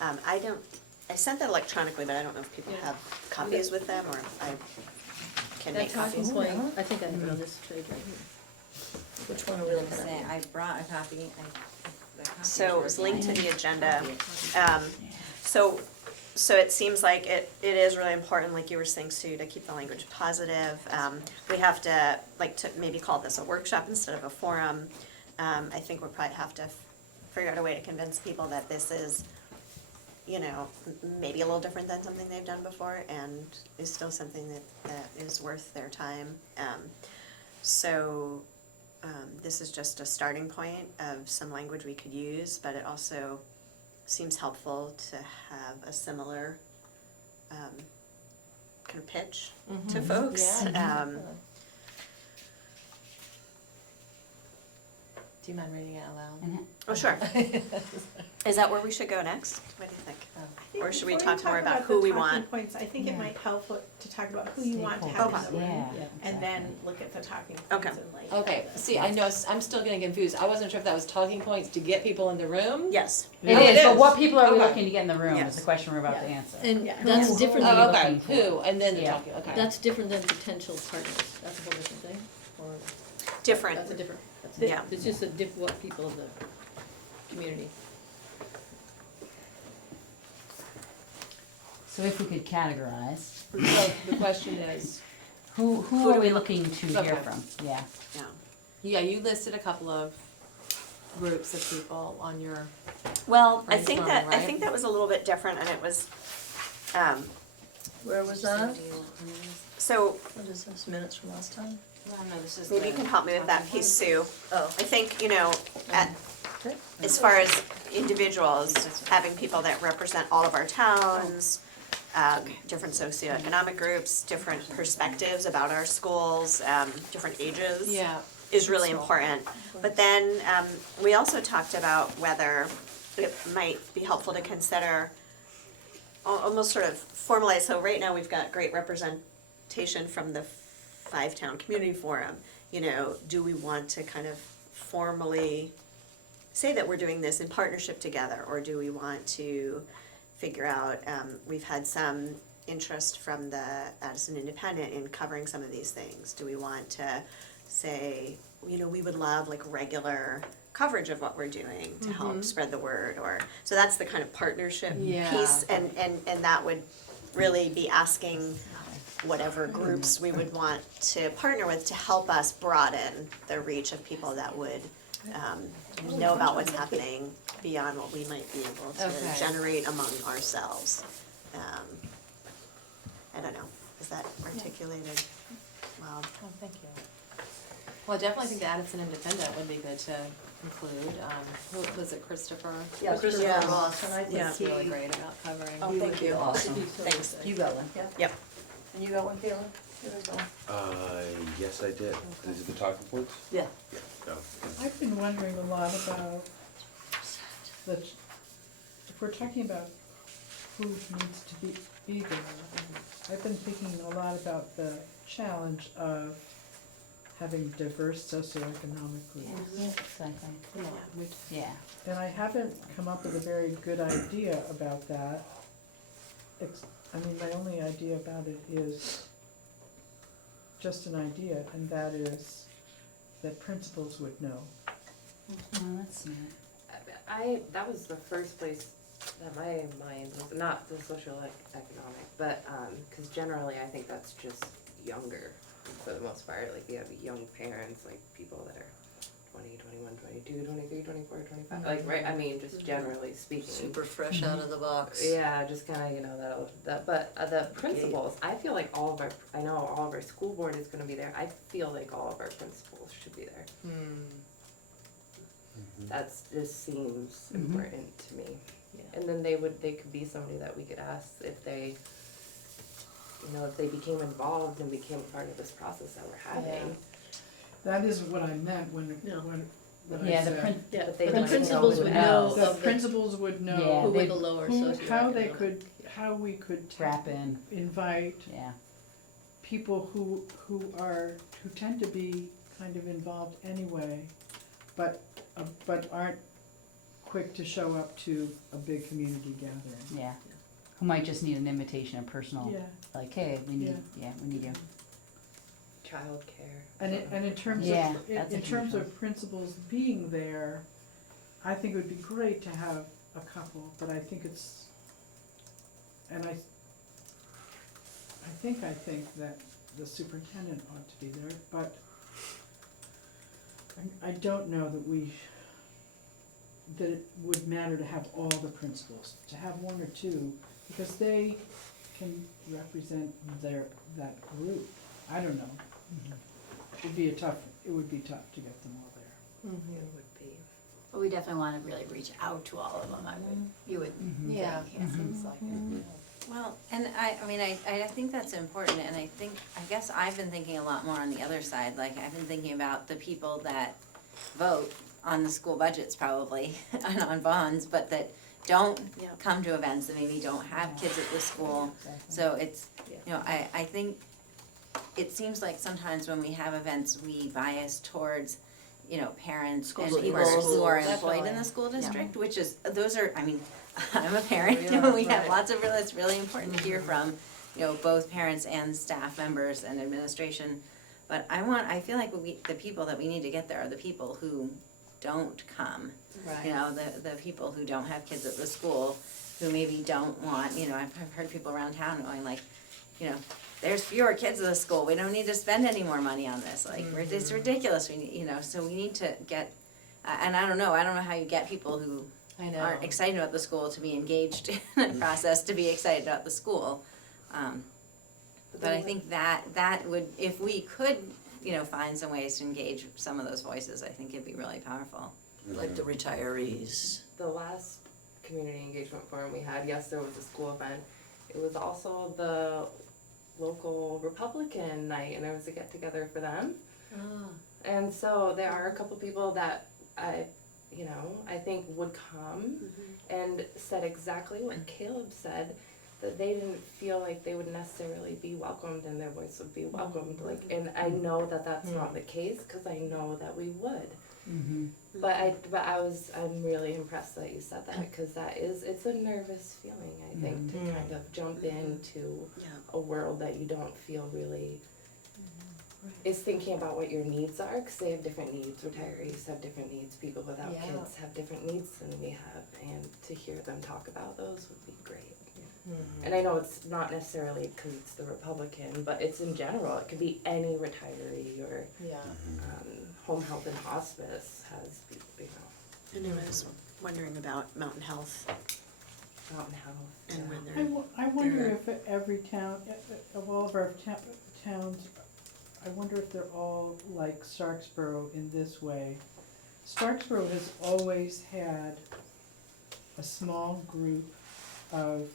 I sent that electronically, but I don't know if people have copies with them, or if I can That make talking copies. point, I think I have it on this trade right here. Which one are we looking Say, at? I brought a copy, the copies So it were was linked to fine. the agenda. Copy. So it seems like it is really important, like you were saying, Sue, to keep the language positive. We have to, to maybe call this a workshop instead of a forum. I think we'll probably have to figure out a way to convince people that this is, maybe a little different than something they've done before, and is still something that is worth their time. This is just a starting point of some language we could use, but it also seems helpful to have a similar kind of pitch to folks. Do you mind reading it out loud? Oh, sure. Is that where we should go next? What do you think? I think Or should we before you talk more talk about the who we talking want? points, I think it Yeah. might help to talk about who you want to have in the room, Yeah. and then look at the talking points Okay. and like. Okay, see, I know, I'm still getting confused. I wasn't sure if that was talking points to get people in the room. Yes. It Oh, is, it but is. what people are we Okay. looking to get in the room Yes. is the question we're about to answer. And Yeah. that's Who- different who than, are we Oh, okay, looking for? who, and then the Yeah. talking, okay. that's different than potential partners, that's a whole different thing, or Different. that's a different, that's Yeah. it's just a what people in the community. So if we could categorize, So the question is, who are we looking to hear Okay. from? Yeah. Yeah. yeah, you listed a couple of groups of people on your, Well, I Brainstorming, think right? that was a little bit different, and it was, Where was that? so What is this, minutes from last time? Well, no, this is maybe you the can help me with that talking piece, points. Sue. Oh. I think, as far as individuals, having people that represent all of our towns, different socioeconomic groups, different perspectives about our schools, different ages. yeah, Is really important. But then, we also talked about whether it might be helpful to consider almost sort of formalize, so right now we've got great representation from the 5-town community forum. Do we want to kind of formally say that we're doing this in partnership together, or do we want to figure out, we've had some interest from the Addison Independent in covering some of these things. Do we want to say, you know, we would love like regular coverage of what we're doing to help spread the word, or, so that's the kind of partnership Yeah. piece, and that would really be asking whatever groups we would want to partner with to help us broaden the reach of people that would know about what's happening beyond what we might be able to Okay. generate among ourselves. I don't know, is that articulated well? Oh, thank you. Well, I definitely think the Addison Independent would be good to include. Who was it, Christopher? Yeah, Christopher Yeah. Ross, and I think Yeah. He's really great about covering. he would be awesome. Thanks. You got one, yeah? Yep. And you got one, Caitlin? You got one? Yes, I did. These are the talking points? Yeah. Yeah, go. I've been wondering a lot about if we're talking about who needs to be there, I've been thinking a lot about the challenge of having diverse socioeconomic groups. Yeah, exactly. Yeah. And I haven't come up with a very good idea about that. I mean, my only idea about it is just an idea, and that is that principals would know. Oh, that's neat. That was the first place that my mind was, not the social economic, but, cause generally I think that's just younger for the most part, like you have young parents, like people that are 20, 21, 22, 23, 24, 25, like, right, I mean, just generally speaking. Super fresh out of the box. Yeah, just kinda, you know, but the principals, I feel like I know all of our school board is gonna be there, I feel like all of our principals should be there. That's, just seems important to me. Yeah. And then they could be somebody that we could ask if they, you know, if they became involved and became part of this process that we're having. That isn't what I meant when No. I Yeah, the said. Yeah, But they the don't principals know would who know The of the, principals would Yeah, know who they- were the lower how they socioeconomic. could, how we could Wrap in, invite yeah. people who tend to be kind of involved anyway, but aren't quick to show up to a big community gathering. Yeah. Who might just need an invitation, a personal, Yeah, like, hey, we need you. Childcare. and in terms Yeah, of, that's a in huge terms one. of principals being there, I think it would be great to have a couple, but I think it's, and I think that the superintendent ought to be there, but I don't know that it would matter to have all the principals, to have one or two, because they can represent that group. I don't know. It would be tough to get them all there. It would be. But we definitely wanna really reach out to all of them, you would think, Yeah. Seems like it. Well, and I think that's important, and I guess I've been thinking a lot more on the other side, like, I've been thinking about the people that vote on the school budgets probably, and on bonds, but that don't Yeah. come to events, that maybe don't have kids at the school. So it's, you know, I think it seems like sometimes when we have events, we bias towards, you know, parents and Schools, people schools, who are employed definitely. in the school district, which is, those are, I mean, I'm a parent, and we have lots of, it's really important to hear from, you know, both parents and staff members and administration. But I feel like the people that we need to get there are the people who don't come. You know, the people who don't have kids at the school, who maybe don't want, you know, I've heard people around town going like, you know, there's fewer kids at the school, we don't need to spend any more money on this, like, it's ridiculous, we need, you know, so we need to get, and I don't know how you get people who I know. aren't excited about the school to be engaged in the process, to be excited about the school. But I think that would, if we could, you know, find some ways to engage some of those voices, I think it'd be really powerful. Like the retirees. The last community engagement forum we had, yes, there was a school event. It was also the local Republican night, and there was a get together for them. And so there are a couple people that I think would come and said exactly what Caleb said, that they didn't feel like they would necessarily be welcomed and their voice would be welcomed. Like, and I know that that's not the case, because I know that we would. But I'm really impressed that you said that, because it's a nervous feeling, I think, to kind of jump into Yeah. a world that you don't feel really is thinking about what your needs are, because they have different needs. Retirees have different needs. People without Yeah. kids have different needs than we have, and to hear them talk about those would be great. And I know it's not necessarily because it's the Republican, but it's in general. It could be any retiree or Yeah. home health and hospice has, you know, And I was wondering about Mountain Health mountain health. and yeah. when I, they're, I wonder if every town, of all of our towns, I wonder if they're all like Starksboro in this way. Starksboro has always had a small group of,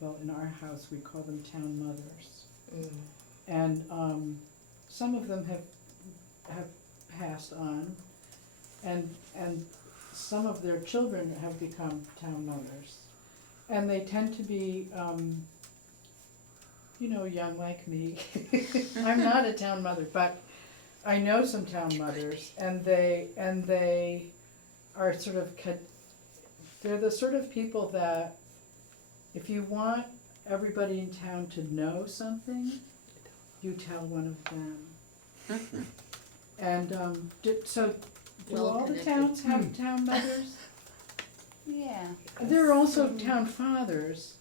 well, in our house, we call them town mothers. And some of them have passed on, and some of their children have become town mothers. And they tend to be, you know, young like me. I'm not a town mother, but I know some town mothers, and they are sort of, they're the sort of people that if you want everybody in town to know something, you tell one of them. And so, do Well all the connected. towns have town mothers? Yeah. There are also town fathers.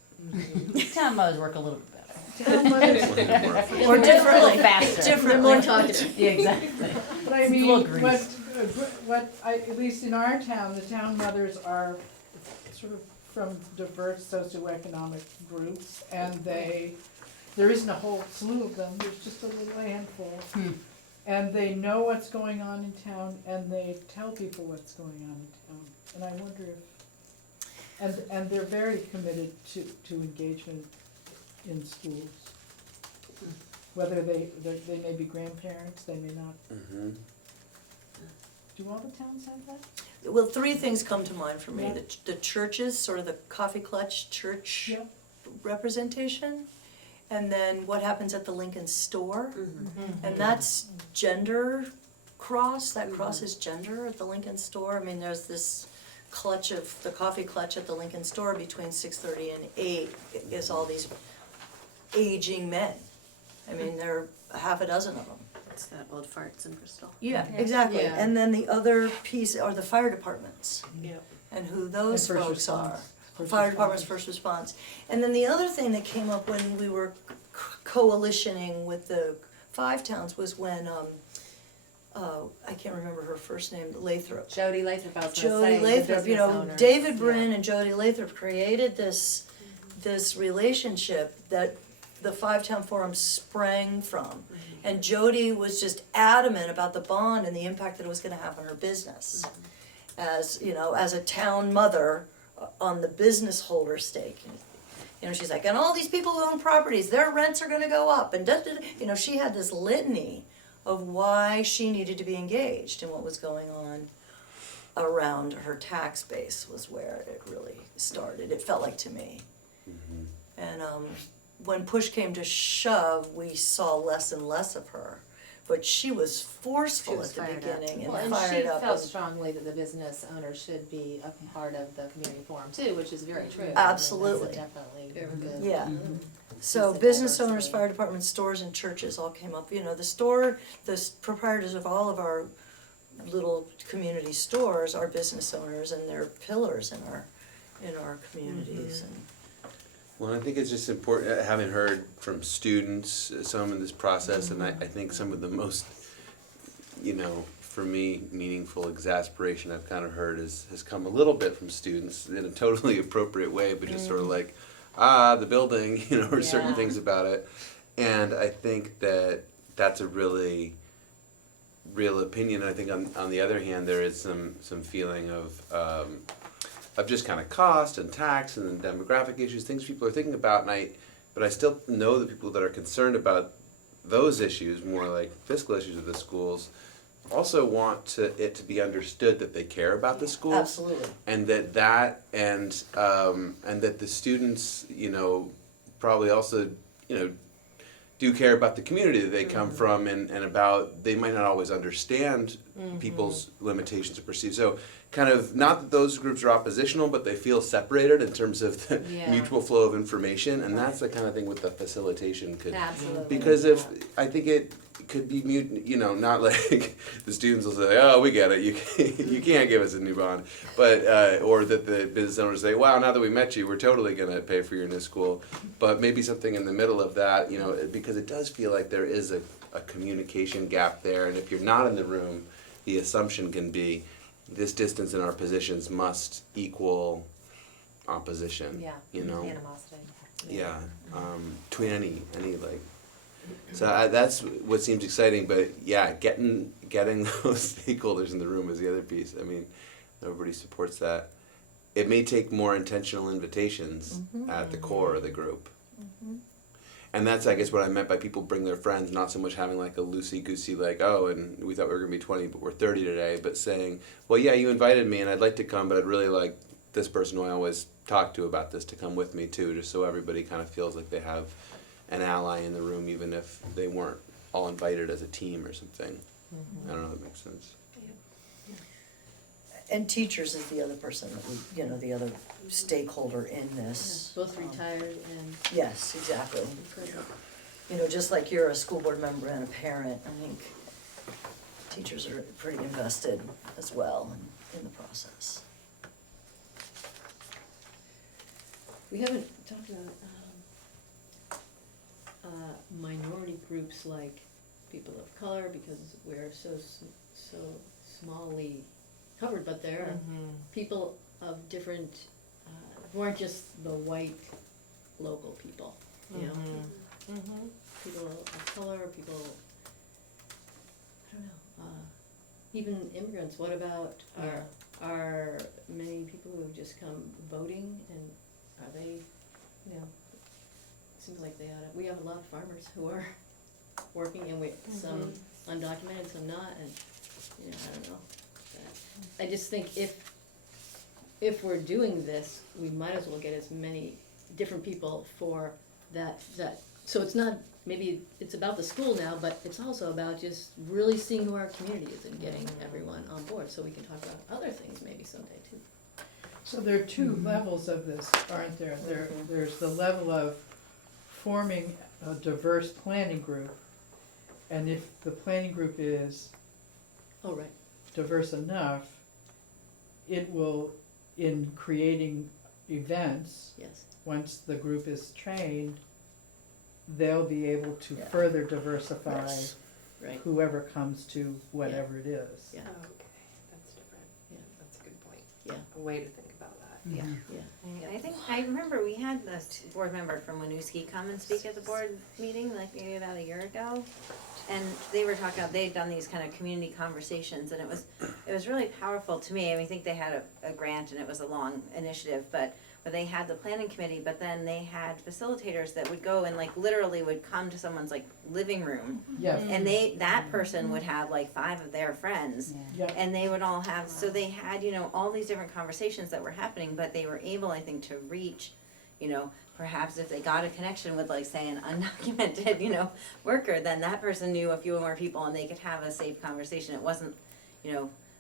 Town mothers work a little bit better. Town mothers, Or A little differently, faster. They're more talkative. Yeah, exactly. but I It's a mean, little grease. at least in our town, the town mothers are sort of from diverse socioeconomic groups, and there isn't a whole slew of them, there's just a little handful. And they know what's going on in town, and they tell people what's going on in town. And I wonder if, and they're very committed to engagement in schools. Whether they may be grandparents, they may not. Mm-hmm. Do all the towns have that? well, three things come to mind for me. Yeah. The churches, sort of the coffee clutch church Yeah. representation, and then what happens at the Lincoln store. Mm-hmm. And that's gender cross, that crosses gender at the Lincoln store. I mean, there's this clutch of, the coffee clutch at the Lincoln store between 6:30 and 8 is all these aging men. I mean, there are a half a dozen of them. it's the old farts in Bristol. Yeah, exactly. Yeah. And then the other piece are the fire departments Yep. and who those And first folks are. response. First Fire department's responders. first response. And then the other thing that came up when we were coalitioning with the 5 towns was when, I can't remember her first name, Lathrop. Jody Lathrop, I was gonna Jody say, the Lathrop, you business know, owners, David yeah. Brin and Jody Lathrop created this relationship that the 5-town forum sprang from. And Jody was just adamant about the bond and the impact that it was gonna have on her business. As, you know, as a town mother on the business holder stake. You know, she's like, and all these people who own properties, their rents are gonna go up, and you know, she had this litany of why she needed to be engaged in what was going on around her tax base was where it really started, it felt like to me. And when push came to shove, we saw less and less of her, but she was forceful She was at the fired up. beginning Well, and and fired she up. felt and- strongly that the business owners should be a part of the community forum too, which is very true. I mean, Absolutely. that's definitely Very good. Yeah. So Piece of business owners, diversity. fire departments, stores and churches all came up, you know, the proprietors of all of our little community stores are business owners and they're pillars in our communities and. Well, I think it's just important, having heard from students, some in this process, and I think some of the most, you know, for me, meaningful exasperation I've kind of heard has come a little bit from students in a totally appropriate way, but just sort of like, the building, you know, or certain Yeah. things about it. And I think that that's a really real opinion. I think on the other hand, there is some feeling of just kind of cost and tax and demographic issues, things people are thinking about, but I still know the people that are concerned about those issues, more like fiscal issues of the schools, also want it to be understood that they care about the schools. Absolutely. And and that the students, you know, probably also, you know, do care about the community that they come from, and about, they might not always understand people's limitations or perceive. So kind of, not that those groups are oppositional, but they feel separated in terms of the Yeah. mutual flow of information, and that's the kind of thing with the facilitation could, Absolutely. because if, I think it could be not like the students will say, oh, we get it, you can't give us a new bond, but, or that the business owners say, wow, now that we met you, we're totally gonna pay for your new school, but maybe something in the middle of that, because it does feel like there is a communication gap there, and if you're not in the room, the assumption can be, this distance in our positions must equal opposition, Yeah. Animosity. Yeah, between any like, so that's what seems exciting, but yeah, getting those stakeholders in the room is the other piece. I mean, everybody supports that. It may take more intentional invitations at the core of the group. And that's, I guess, what I meant by people bring their friends, not so much having like a loosey-goosey, like, oh, and we thought we were going to be 20, but we're 30 today, but saying, well, yeah, you invited me, and I'd like to come, but I'd really like this person who I always talk to about this to come with me, too, just so everybody kind of feels like they have an ally in the room, even if they weren't all invited as a team or something. I don't know if that makes sense. And teachers is the other person that we, the other stakeholder in this. Both retired and Yes, exactly. Just like you're a school board member and a parent, I think teachers are pretty invested as well in the process. we haven't talked about minority groups like people of color, because we're so smallly covered, but there are people of different, who aren't just the white local people, you know? People of color, people, I don't know, even immigrants. What about are many people who have just come voting, and are they, seems like they ought to, we have a lot of farmers who are working, and some undocumented, some not, and, I don't know. I just think if we're doing this, we might as well get as many different people for that, so it's not, maybe it's about the school now, but it's also about just really seeing who our community is and getting everyone on board, so we can talk about other things maybe someday too. So there are two levels of this, aren't there? There's the level of forming a diverse planning group, and if the planning group is Oh, right. diverse enough, it will, in creating events, Yes. once the group is trained, they'll be able to Yeah. further diversify Yes. Right. whoever comes to whatever it is. Yeah. Oh, okay, that's different. Yeah. That's a good point. Yeah. A way to think about that. Yeah. I think, I remember we had the board member from Winooski come and speak at the board meeting, like maybe about a year ago. And they were talking about, they'd done these kind of community conversations, and it was really powerful to me. I mean, I think they had a grant, and it was a long initiative, but they had the planning committee, but then they had facilitators that would go and like literally would come to someone's like living room. Yeah, And that person would have like 5 of their friends, yeah. and they would all have, so they had, all these different conversations that were happening, but they were able, I think, to reach, perhaps if they got a connection with, like, say, an undocumented, worker, then that person knew a few more people and they could have a safe conversation. It wasn't,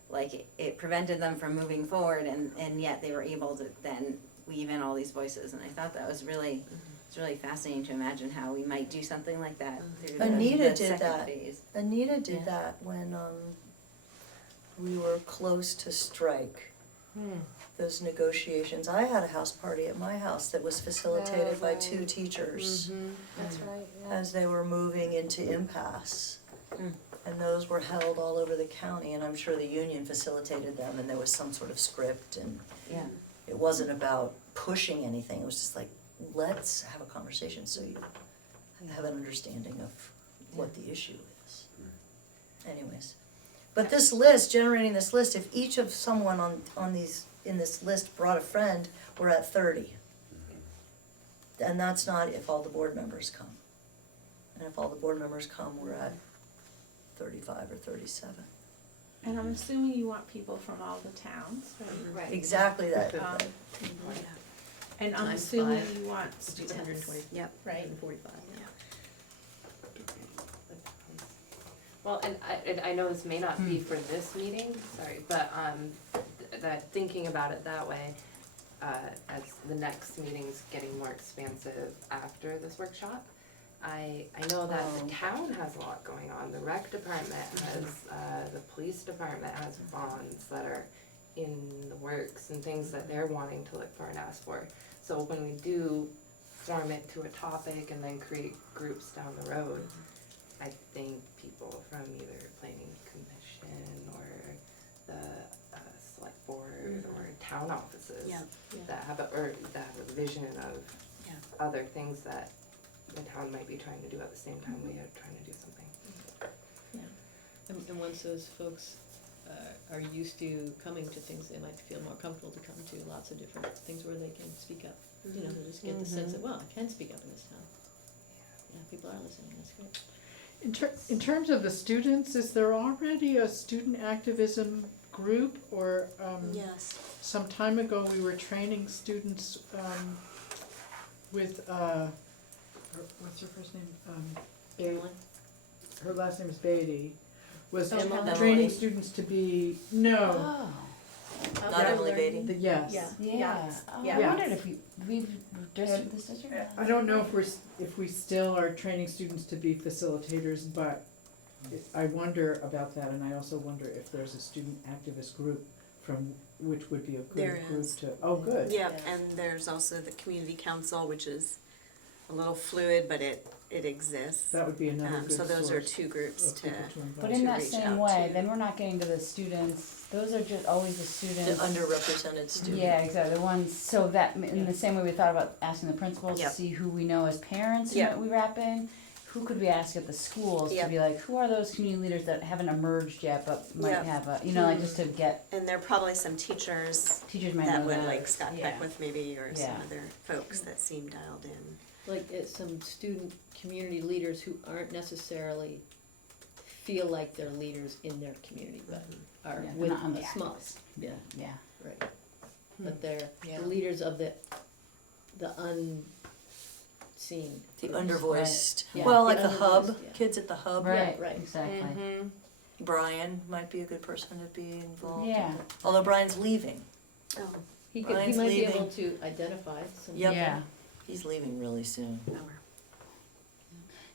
like, it prevented them from moving forward, and yet they were able to then weave in all these voices, and I thought that was really, it's really fascinating to imagine how we might do something like that through Anita the did second that. phase. Anita did that when we were close to strike. Those negotiations. I had a house party at my house that was facilitated by 2 teachers That's right, as they were moving into impasse. And those were held all over the county, and I'm sure the union facilitated them, and there was some sort of script, and Yeah. it wasn't about pushing anything. It was just like, let's have a conversation so you have an understanding of what the issue is. Anyways, but this list, generating this list, if each of someone on these, in this list brought a friend, we're at 30. And that's not if all the board members come. And if all the board members come, we're at 35 or 37. And I'm assuming you want people from all the towns, right? Exactly that. Um, And I'm Times assuming 5. you want It's 120. students, Yep. right? 145, yeah. Well, and I know this may not be for this meeting, sorry, but that thinking about it that way, as the next meeting's getting more expansive after this workshop, I know that the town has a lot going on. The rec department has, the police department has bonds that are in the works and things that they're wanting to look for and ask for. So when we do form it to a topic and then create groups down the road, I think people from either planning commission or the select board or town offices Yeah. Yeah. that have a vision of Yeah. other things that the town might be trying to do at the same time we are trying to do something. And once those folks are used to coming to things, they might feel more comfortable to come to lots of different things where they can speak up. You know, they just get the sense that, well, I can speak up in this town. Yeah, people are listening, that's great. In terms of the students, is there already a student activism group, or, Yes. some time ago, we were training students, with, what's her first name? Emily? Her last name is Beatty, was Emily. training students to be, no, Oh, Not Emily Beatty. yes. Yeah. yeah. Oh, Yeah. I wondered if we've just And- this district. I don't know if we still are training students to be facilitators, but I wonder about that, and I also wonder if there's a student activist group which would be a There good group is. to, oh, good. Yeah, Yes. and there's also the community council, which is a little fluid, but it exists. That would be another good So those are source two groups of to, people to invite. But in to that reach same out way, to. then we're not getting to the students. Those are just always the The students. underrepresented student. Yeah, exactly. The ones, so that in the same way we thought about asking the principals Yep. to see who we know as parents Yep. that we wrap in. Who could we ask at the schools Yep. to be like, who are those community leaders that haven't emerged yet but might Yep. have a, you know, like just to get and there are probably some teachers teachers might that know would, that. like Scott Yeah. Beckwith maybe, or some Yeah. other folks that seem dialed in. Like some student community leaders who aren't necessarily feel like they're leaders in their community, but are Yeah, with not on the a small, activists. yeah, Yeah. right. But they're Yeah. the leaders of the unseen. The groups. undervoiced. Yeah. Well, The like the hub, undervoiced, yeah. kids at the hub. Right, right. exactly. Mm-hmm. Brian might be a good person to be involved. Yeah. Although Brian's leaving. Oh, He Brian's might be leaving. able to identify some. Yep. Yeah. He's leaving really soon. hour.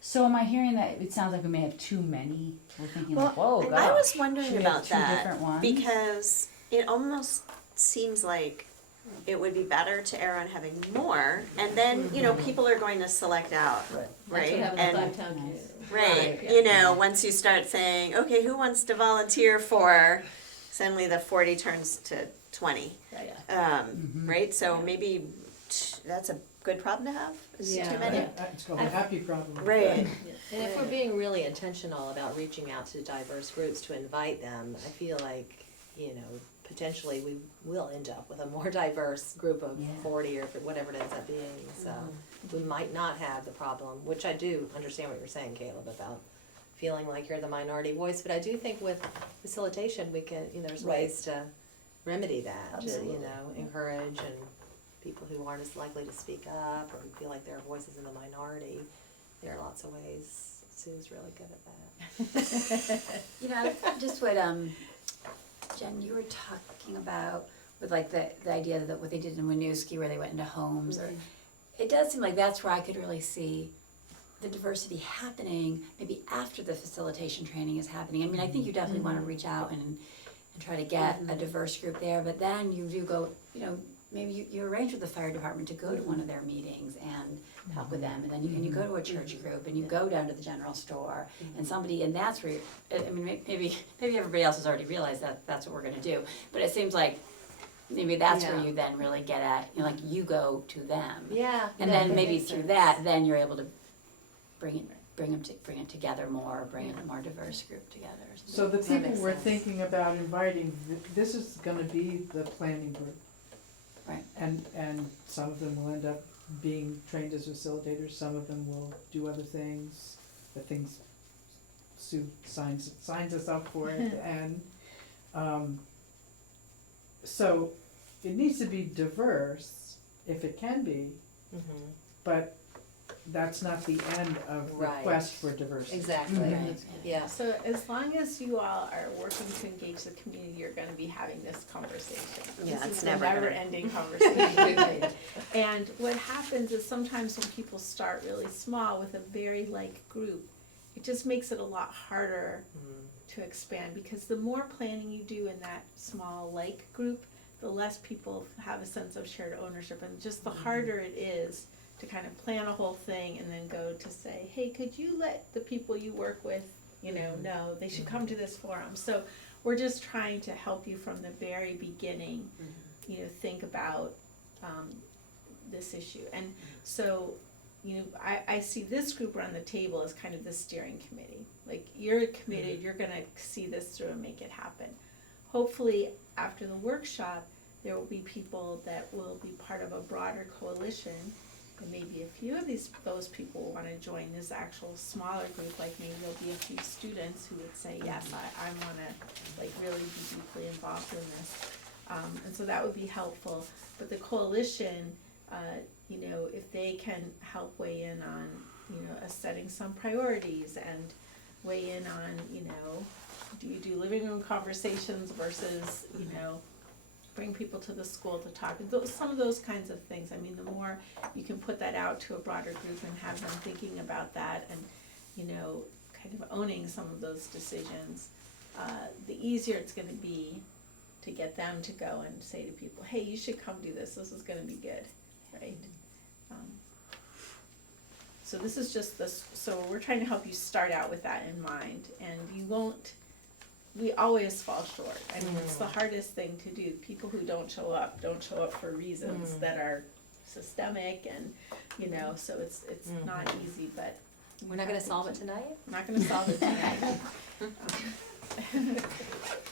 So am I hearing that it sounds like we may have too many? We're thinking like, whoa, And gosh. I was should wondering we have about two that, different ones? because it almost seems like it would be better to err on having more, and then, you know, people are going to select out, Right. right? That's what happened And- at Five-Town Nice. Community. Right, Yeah. you know, once you start saying, okay, who wants to volunteer for, suddenly the 40 turns to 20. Yeah. Right, so maybe that's a good problem to have, is Yeah. too many. It's called a happy problem. Right, And if we're being really intentional about reaching out to diverse groups to invite them, I feel like, you know, potentially we will end up with a more diverse group of Yeah. 40 or whatever it ends up being, so we might not have the problem, which I do understand what you're saying, Caleb, about feeling like you're the minority voice, but I do think with facilitation, we can, you know, there's ways to remedy that, to, Absolutely. you know, encourage and people who aren't as likely to speak up or feel like their voices in the minority. There are lots of ways. Sue's really good at that. You know, just what, Jen, you were talking about with like the idea that what they did in Winooski where they went into homes, or, it does seem like that's where I could really see the diversity happening, maybe after the facilitation training is happening. I mean, I think you definitely wanna reach out and try to get a diverse group there, but then you do go, you know, maybe you arrange with the fire department to go to one of their meetings and talk with them, and then you go to a church group, and you go down to the general store, and somebody, and that's where, I mean, maybe everybody else has already realized that that's what we're gonna do, but it seems like maybe that's where Yeah. you then really get at, you know, like you go to them. Yeah. And then maybe through that, then you're able to bring it together more, bring a more diverse group together. So the That people makes we're sense. thinking about inviting, this is gonna be the planning group. Right. And some of them will end up being trained as facilitators, some of them will do other things, the things Sue signs us up for at the end. So it needs to be diverse, if it can be, but that's not the end of the Right. quest for diversity. Exactly, Right. yeah. So as long as you all are working to engage the community, you're gonna be having this conversation. Yeah, This it's is never a gonna- never-ending conversation. And what happens is sometimes when people start really small with a very like group, it just makes it a lot harder to expand, because the more planning you do in that small like group, the less people have a sense of shared ownership, and just the harder it is to kind of plan a whole thing and then go to say, hey, could you let the people you work with, know they should come to this forum. So we're just trying to help you from the very beginning, think about this issue. And so, I see this group around the table as kind of the steering committee. Like, you're committed, you're gonna see this through and make it happen. Hopefully, after the workshop, there will be people that will be part of a broader coalition, and maybe a few of those people will wanna join this actual smaller group, like maybe there'll be a few students who would say, yes, I wanna like really be deeply involved in this. And so that would be helpful, but the coalition, if they can help weigh in on, setting some priorities and weigh in on, do you do living room conversations versus, bring people to the school to talk, some of those kinds of things. I mean, the more you can put that out to a broader group and have them thinking about that and, kind of owning some of those decisions, the easier it's gonna be to get them to go and say to people, hey, you should come do this is gonna be good, right? So this is just this, so we're trying to help you start out with that in mind, and we always fall short. I mean, it's the hardest thing to do. People who don't show up for reasons that are systemic and, so it's not easy, but. We're not gonna solve it tonight? I'm not gonna solve it tonight.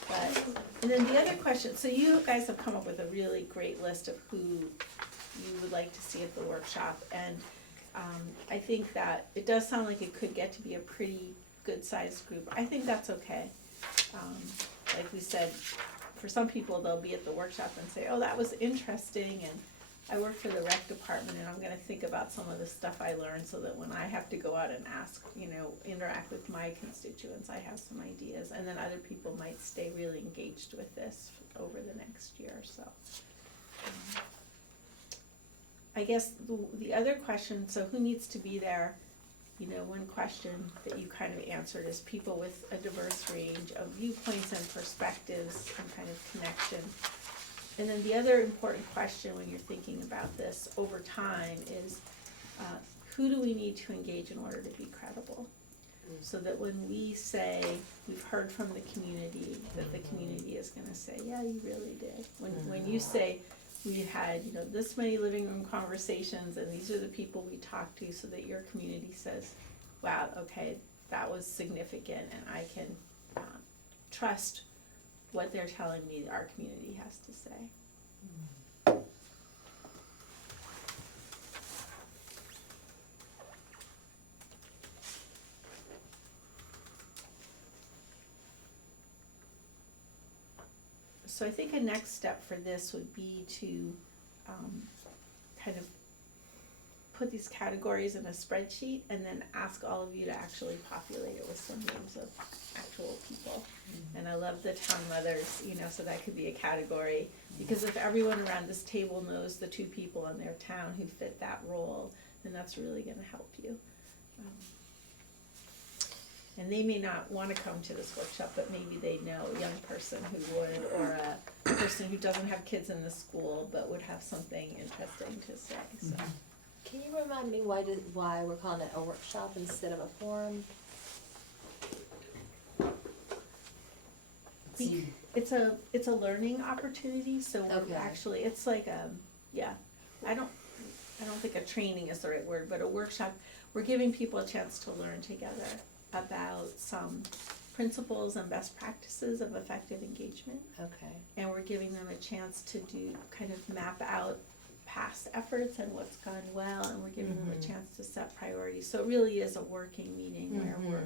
But, and then the other question, so you guys have come up with a really great list of who you would like to see at the workshop, and I think that it does sound like it could get to be a pretty good sized group. I think that's okay. Like we said, for some people, they'll be at the workshop and say, oh, that was interesting, and I work for the rec department, and I'm gonna think about some of the stuff I learned so that when I have to go out and ask, interact with my constituents, I have some ideas. And then other people might stay really engaged with this over the next year or so. I guess the other question, so who needs to be there? One question that you kind of answered is people with a diverse range of viewpoints and perspectives and kind of connection. And then the other important question when you're thinking about this over time is, who do we need to engage in order to be credible? So that when we say, we've heard from the community, that the community is gonna say, yeah, you really did. When you say, we had, this many living room conversations and these are the people we talked to, so that your community says, wow, okay, that was significant and I can trust what they're telling me our community has to say. So I think a next step for this would be to kind of put these categories in a spreadsheet and then ask all of you to actually populate it with some names of actual people. And I love the town mothers, so that could be a category, because if everyone around this table knows the 2 people in their town who fit that role, then that's really gonna help you. And they may not wanna come to this workshop, but maybe they know a young person who would, or a person who doesn't have kids in the school but would have something interesting to say, so. Can you remind me why we're calling it a workshop instead of a forum? It's a learning opportunity, so we're Okay. actually, it's like I don't think a training is the right word, but a workshop. We're giving people a chance to learn together about some principles and best practices of effective engagement. Okay. And we're giving them a chance to kind of map out past efforts and what's gone well, and we're giving them a chance to set priorities. So it really is a working meeting where we're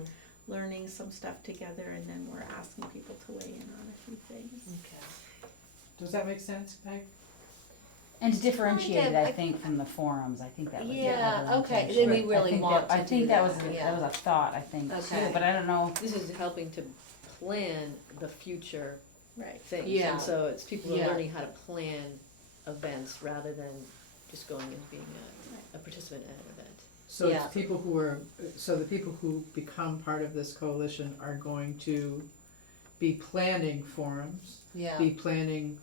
learning some stuff together, and then we're asking people to weigh in on a few things. Okay. Does that make sense, Peg? And to differentiate it, Kind I of, think, from the forums, I think that was the Yeah, other okay, intention. then we I really think want that, to I think do that was, that, yeah. that was a thought, I think, too, Okay. but I don't know. This is helping to plan the future Right. things, Yeah. and so it's people are Yeah. learning how to plan events rather than just going and being a participant at an event. So Yeah. it's people who are, so the people who become part of this coalition are going to be planning forums, Yeah, be planning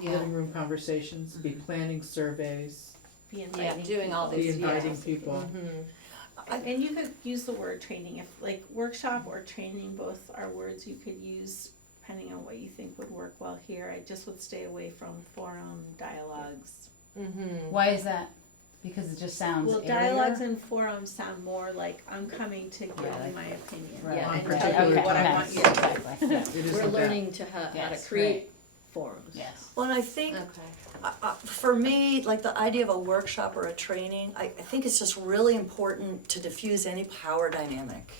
yeah, living room conversations, be planning surveys, Be yeah, inviting doing all people. be these, yeah. inviting people. Mhm. And you could use the word training, if like workshop or training, both are words you could use depending on what you think would work well here. I just would stay away from forum, dialogues. Mhm. Why is that? Because it just sounds Well, airier? dialogues and forums sound more like I'm coming to give Right. you my opinion Right. Yeah, and On tell you particular what I yes, want you to do. exactly, yeah. It We're isn't that. learning to how to Yes, create forums. Yes. Well, and I think, Okay. for me, like the idea of a workshop or a training, I think it's just really important to diffuse any power dynamic.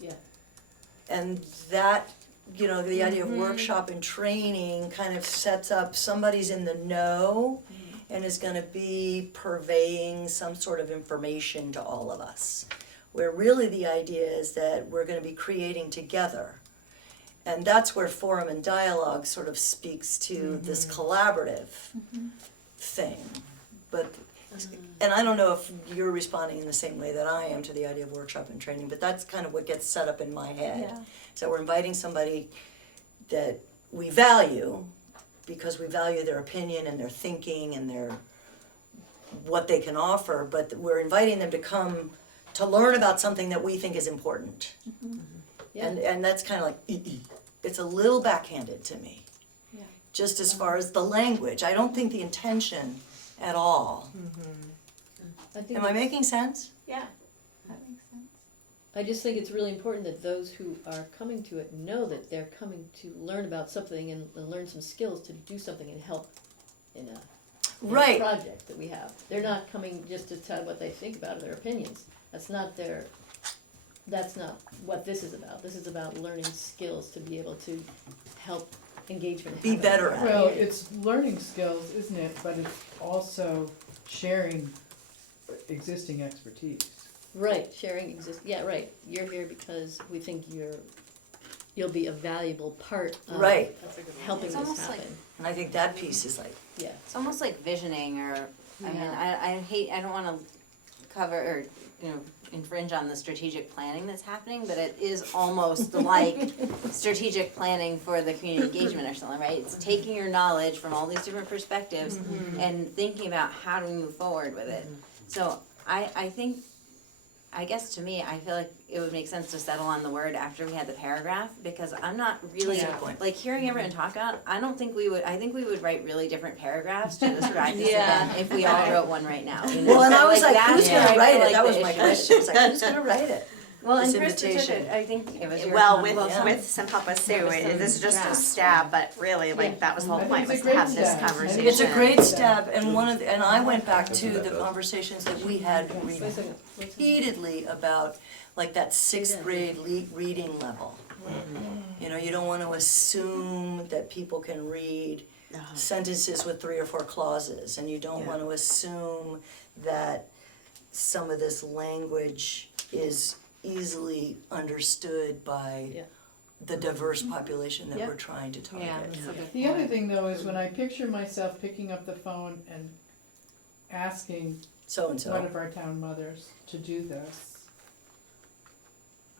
Yeah. And that, you know, the idea of workshop and training kind of sets up, somebody's in the know and is gonna be purveying some sort of information to all of us. Where really the idea is that we're gonna be creating together. And that's where forum and dialogue sort of speaks to this collaborative thing. But, and I don't know if you're responding in the same way that I am to the idea of workshop and training, but that's kind of what gets set up in my head. So we're inviting somebody that we value, because we value their opinion and their thinking and their, what they can offer, but we're inviting them to come to learn about something that we think is important. Yeah. And that's kind of like, it's a little backhanded to me. Yeah. Just as far as the language, I don't think the intention at all. I think Am I it's- making sense? Yeah, that makes sense. I just think it's really important that those who are coming to it know that they're coming to learn about something and learn some skills to do something and help in a Right. project that we have. They're not coming just to tell what they think about it, their opinions. That's not what this is about. This is about learning skills to be able to help engagement Be happen. better at it. Well, it's learning skills, isn't it, but it's also sharing existing expertise. Right, sharing yeah, right. You're here because we think you'll be a valuable part of Right. helping It's this almost happen. like- And I think that piece is like, Yeah. It's almost like visioning, or, I mean, Yeah. I don't wanna cover, or, you know, infringe on the strategic planning that's happening, but it is almost like strategic planning for the community engagement or something, right? It's taking your knowledge from all these different perspectives and thinking about how do we move forward with it. So I think, I guess to me, I feel like it would make sense to settle on the word after we had the paragraph, because I'm not really, That's a good point. like, hearing everyone talk out, I don't think we would, I think we would write really different paragraphs to describe this Yeah. event if we all wrote one right now, you know? well, and So, I was like, that's who's where I gonna feel write it? like That the was my issue question. It's like, who's gonna write it? Well, and this Krista took invitation. it, I think it was your Well, comment. with, Yeah. with some Papa Sue, was some this is just a draft. stab, but really, like, that was the whole I think point, it's was a to have great this stab. conversation. It's a great step, and and I went back to the conversations that we had Wait a second. repeatedly about, like, that sixth grade reading level. You know, you don't wanna assume that people can read sentences with 3 or 4 clauses, and you don't wanna assume that some of this language is easily understood by Yeah. the diverse population that Yeah. we're trying to target. Yeah, that's a good The other point. thing though is when I picture myself picking up the phone and asking So and one so, of our town mothers to do this,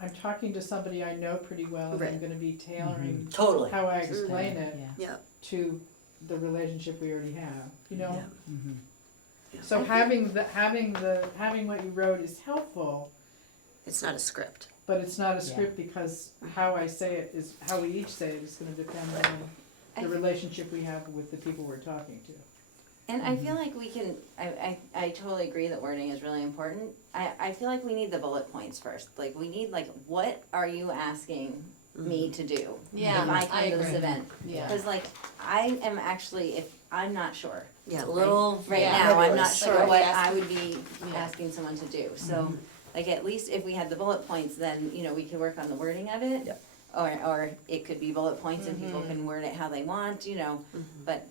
I'm talking to somebody I know pretty well, and I'm Right. gonna be tailoring totally, how I explain it Yeah. yeah, to the relationship we already have, you know? yeah. Mm-hmm. So having what you wrote is helpful, It's not a script. but it's not a script, because how I say it is, how we each say it is gonna depend on the relationship we have with the people we're talking to. And I feel like we can, I totally agree that wording is really important. I feel like we need the bullet points first. Like, we need, like, what are you asking me to do? Yeah, If I I come to this agree. event? Yeah. Cause like, I am actually, if, I'm not sure. It's a little Right Yeah. now, I'm not nebulous. sure Like, what are we I would be Yeah. asking someone to do, so, like, at least if we had the bullet points, then, you know, we could work on the wording of it. Yep. Or it could be bullet points and people can word it how they want, you know, but,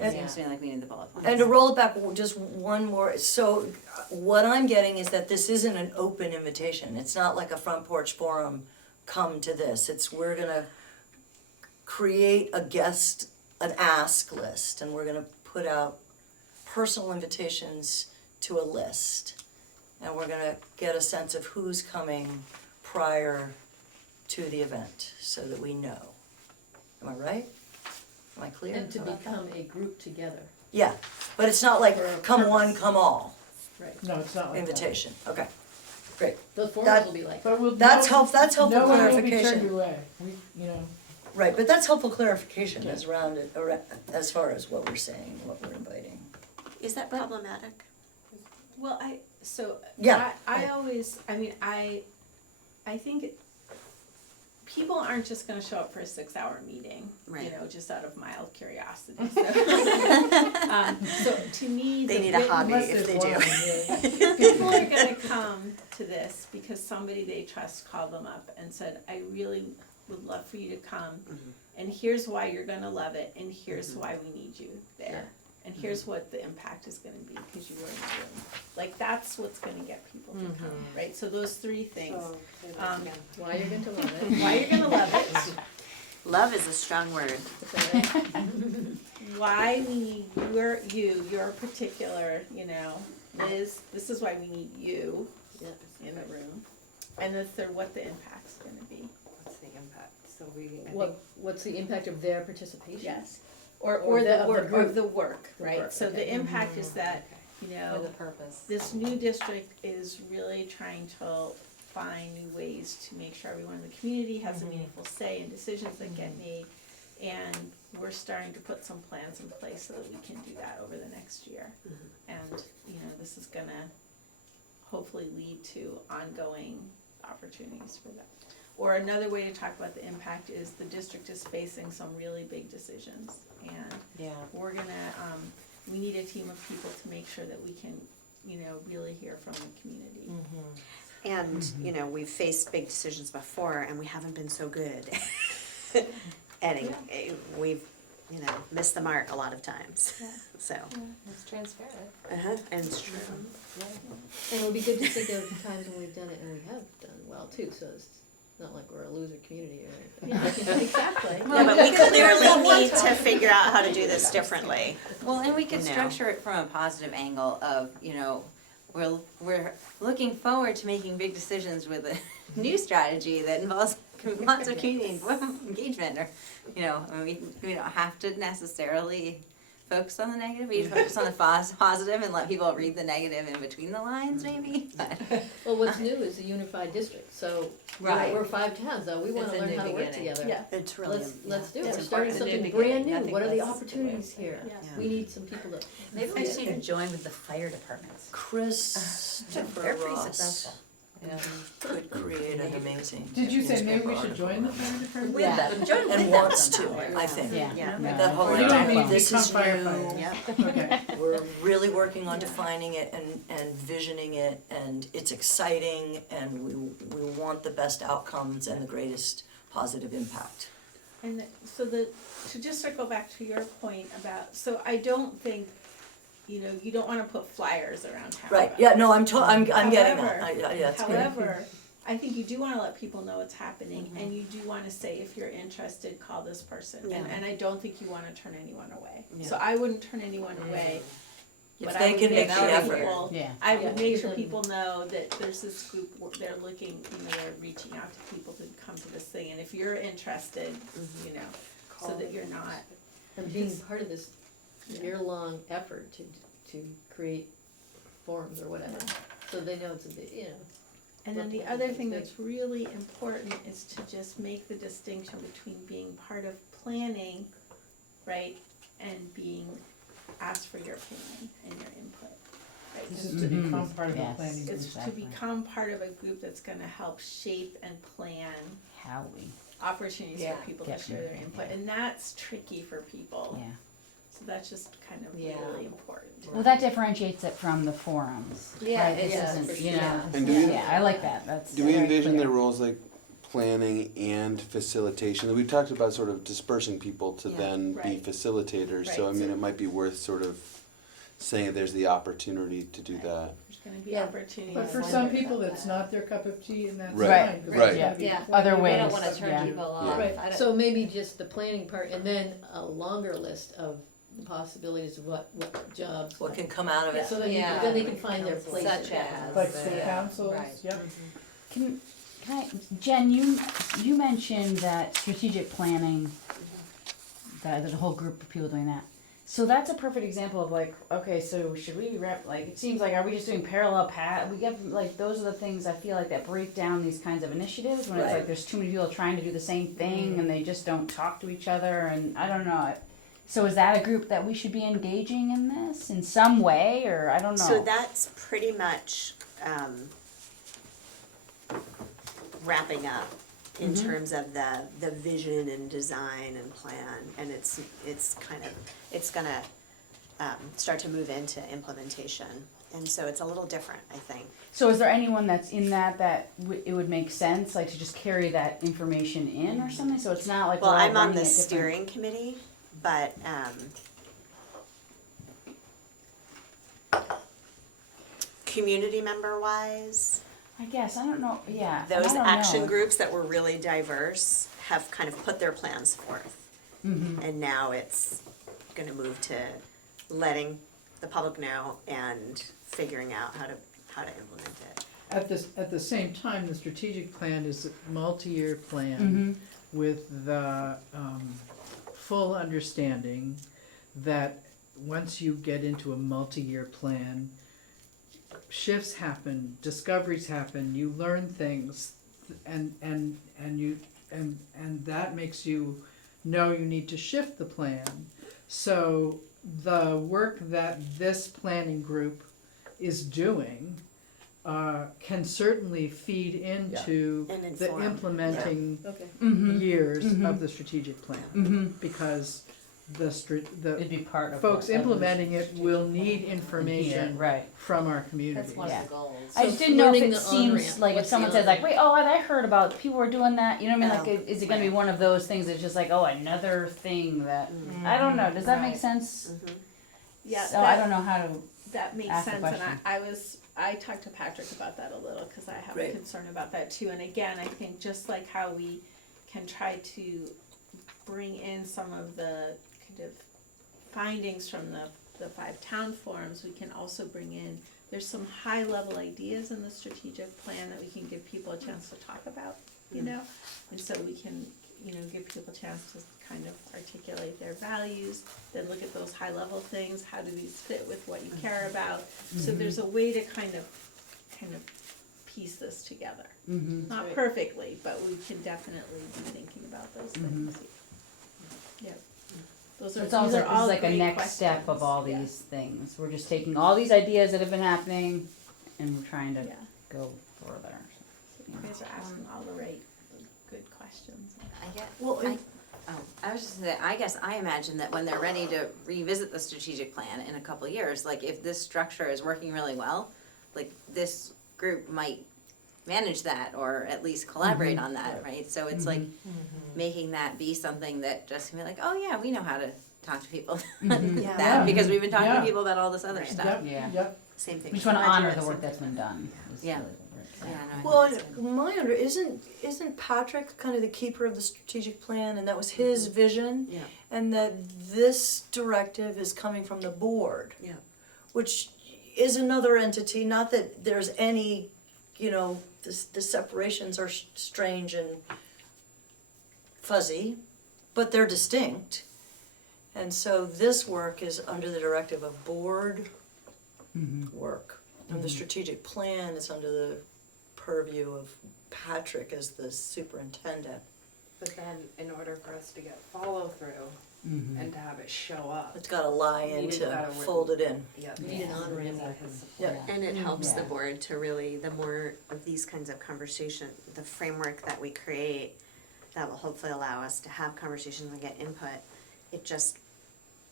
And- Seems to me like we need the bullet points. And to roll it back, just one more, so what I'm getting is that this isn't an open invitation, it's not like a front porch forum, come to this, it's, we're gonna create an ask list, and we're gonna put out personal invitations to a list. And we're gonna get a sense of who's coming prior to the event, so that we know. Am I right? Am I clear And to about that? become a group together, Yeah, but it's not like For a come one, purpose. come all right? No, it's not like that. invitation, okay, great. The forums That- will be like, But we'll, That's helpful no one will be turned clarification. away, you know. Right, but that's helpful clarification as as far as what we're saying, what we're inviting. Is that problematic? Well, Yeah. I always, I think people aren't just gonna show up for a 6-hour meeting, you Right. know, just out of mild curiosity, so. So to me, They the need a big- hobby Unless if they there's do. one, People are gonna come to this because somebody they trust called them up and said, I really would love for you to come, and here's why you're gonna love it, and here's why we need you there. And here's what the impact is gonna be, cause you were in the room. Like, that's what's gonna get people to come, right? So those three things, why you're going to love it. why you're gonna love it, Love is a strong word. why we need your particular, you know, Liz, this is why we need you in the room. And the third, what the impact's gonna be. What's the impact? So I think, What's the impact of their participation? Yes. Or Or the- the of the work, or group. the work, right? work, So okay. the impact is that, you For know, the purpose. this new district is really trying to find new ways to make sure everyone in the community has a meaningful say in decisions that get made. And we're starting to put some plans in place so that we can do that over the next year. And, you know, this is gonna hopefully lead to ongoing opportunities for that. Or another way to talk about the impact is the district is facing some really big decisions. And Yeah. we're gonna, we need a team of people to make sure that we can, you know, really hear from the community. And, you know, we've faced big decisions before and we haven't been so good. And we've, you know, missed the mark a lot of times, Yeah. so. It's transparent. And it's true. And it would be good to think of times when we've done it and we have done well too, so it's not like we're a loser community or anything. Yeah, exactly. Yeah, but we clearly need to figure out how to do this differently. Well, and we could No. structure it from a positive angle of, you know, we're looking forward to making big decisions with a new strategy that involves lots of community engagement, or, you know, I mean, we don't have to necessarily focus on the negative, we focus on the positive and let people read the negative in between the lines, maybe, but. Well, what's new is a unified district, so Right. we're 5 towns, though, we wanna It's a learn new how to work beginning. together. Yeah. It's really, Let's do it, It's we're starting important. something It's a new brand beginning. I new, think what are the that's the way opportunities here? Yeah. Yeah. We need some people to. Maybe we just need to join with the fire departments. Christopher They're pretty Ross successful. Yeah. could create an amazing Did you say maybe newspaper we should article join the around fire department? With Yeah. them, join with And them wants to, somehow. I think. yeah. Yeah. That whole Or you don't idea, need this to is become new, firefighters. Yeah. Okay. we're really working on defining it and visioning it, and it's exciting, and we want the best outcomes and the greatest positive impact. And to just circle back to your point about, so I don't think, you know, you don't wanna put flyers around town. Right, yeah, no, I'm getting that, However- yeah, it's good. However, I think you do wanna let people know what's happening, and you do wanna say, if you're interested, call this person, Yeah. and I don't think you wanna turn anyone away. Yeah. So I wouldn't turn anyone away, If but I they would can make the sure effort. people- Yeah. I would Yeah. make sure people know that there's this group, they're looking, you know, they're reaching out to people to come to this thing, and if you're interested, you know, so that you're not, And being part of this year-long effort to create forums or whatever, so they know it's a bit, you know. and then the other thing that's really important is to just make the distinction between being part of planning, right, and being asked for your opinion and your input, right? This is to become part of the Yes. planning group. It's to Exactly. become part of a group that's gonna help shape and plan How we, opportunities Yeah. for people to Yep. share their input, and that's tricky for people. yeah. So that's just kind of Yeah. really important. Well, that differentiates it from the forums, Yeah, right? This yeah, isn't, for you sure. know, And do we- yeah, I like that, that's Do we very envision clear. their roles like planning and facilitation. We talked about sort of dispersing people to Yeah. then be Right. facilitators, so I Right, mean, so- it might be worth sort of saying there's the opportunity to do that. There's gonna be Yeah. opportunities. But for I some wonder people, about it's that. not their cup of tea, and that's Right, fine, 'cause right. there's gonna be Yeah. plenty Other of We ways, don't wanna stuff turn to do. people off. Yeah. Right, I don't- so maybe just the planning part, and then a longer list of the possibilities of what jobs. What can come out of it. So then Yeah. then they can find their place. Such as. Like school Yeah. councils, Right. yep. Can I, Jen, you mentioned that strategic planning, that there's a whole group of people doing that. So that's a perfect example of like, okay, so should we like, it seems like, are we just doing parallel path? We get, like, those are the things I feel like that break down these kinds of initiatives, when it's Right. like there's too many people trying to do the same thing and they just don't talk to each other, and I don't know. So is that a group that we should be engaging in this in some way, or I don't know? So that's pretty much wrapping up in Mhm. terms of the vision and design and plan, and it's gonna start to move into implementation, and so it's a little different, I think. So is there anyone that's in that it would make sense, like, to just carry that information in or something, so it's not like Well, we're all I'm on running the at different- steering committee, but community member wise, I guess, I don't know, yeah. and I those don't action know. groups that were really diverse have kind of put their plans forth. Mhm. And now it's gonna move to letting the public know and figuring out how to implement it. At the same time, the strategic plan is a multi-year plan Mhm. with the full understanding that once you get into a multi-year plan, shifts happen, discoveries happen, you learn things, and that makes you know you need to shift the plan. So the work that this planning group is doing can certainly feed into And the inform. implementing Okay. Mhm. years Mhm. of the strategic plan, Mhm. because It'd the be part of folks what- of the implementing it will need Yeah, information right. from our community. That's one Yeah. of the goals. I So just didn't know if learning it the seems on-ramp, like if what's the someone says like, on-ramp? wait, oh, I heard about people were doing that. You know what I mean? Like, Oh, is it gonna be right. one of those things that's just like, oh, another thing that I don't know. Does that make Right. sense? Yeah, So I don't know how to. that makes Ask the sense, and question. I talked to Patrick about that a little, cause I have a Right. concern about that too, and again, I think just like how we can try to bring in some of the kind of findings from the 5 town forums, we can also bring in, there's some high level ideas in the strategic plan that we can give people a chance to talk about, you know? And so we can, give people a chance to kind of articulate their values, then look at those high level things, how do these fit with what you care about? So there's a way to kind of piece this together. Mm-hmm. Not perfectly, but we can definitely be thinking about those things. Yep. Those So are, it's almost these like are this is all like a great next step of questions. all Yeah. these things. We're just taking all these ideas that have been happening, and we're trying to Yeah, go further. so you guys are asking all the right, good questions. I get, Well, I was just gonna say, I guess I imagine that when they're ready to revisit the strategic plan in a couple years, like if this structure is working really well, like this group might manage that or at least collaborate on that, right? So it's like making that be something that just can be like, oh yeah, we know how to talk to people. Mhm. Yeah. That, because we've been talking to Yeah. people about all this other Right. stuff. Yep, Yeah. yep. Same thing. We just want to Glad you honor had the work something. that's been done. is Yeah. really what we're Yeah, saying. no, I Well, think that's good. my isn't Patrick kind of the keeper of the strategic plan, and that was his vision? Yeah. And that this directive is coming from the board? Yeah. Which is another entity, not that there's any, the separations are strange and fuzzy, but they're distinct. And so this work is under the directive of board Mhm. work. And the strategic plan is under the purview of Patrick as the superintendent. But then in order for us to get follow through Mhm. and to have it show up, It's gotta lie You in need to that aware- fold it in. yeah. You need an on-ramp. Yeah. And it helps the Yeah. board to really, the more of these kinds of conversation, the framework that we create, that will hopefully allow us to have conversations and get input, it just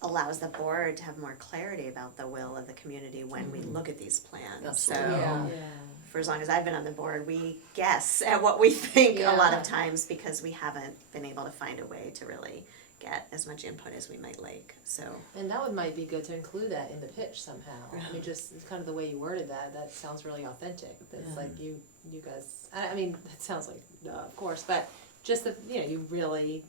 allows the board to have more clarity about the will of the community when we look at these plans. Absolutely. So Yeah. for as long as I've been on the board, we guess at what we think a lot Yeah. of times because we haven't been able to find a way to really get as much input as we might like, so. And that might be good to include that in the pitch somehow. I mean, just it's kind of the way you worded that sounds really authentic. It's like you guys, I mean, that sounds like, of course, but just the, you really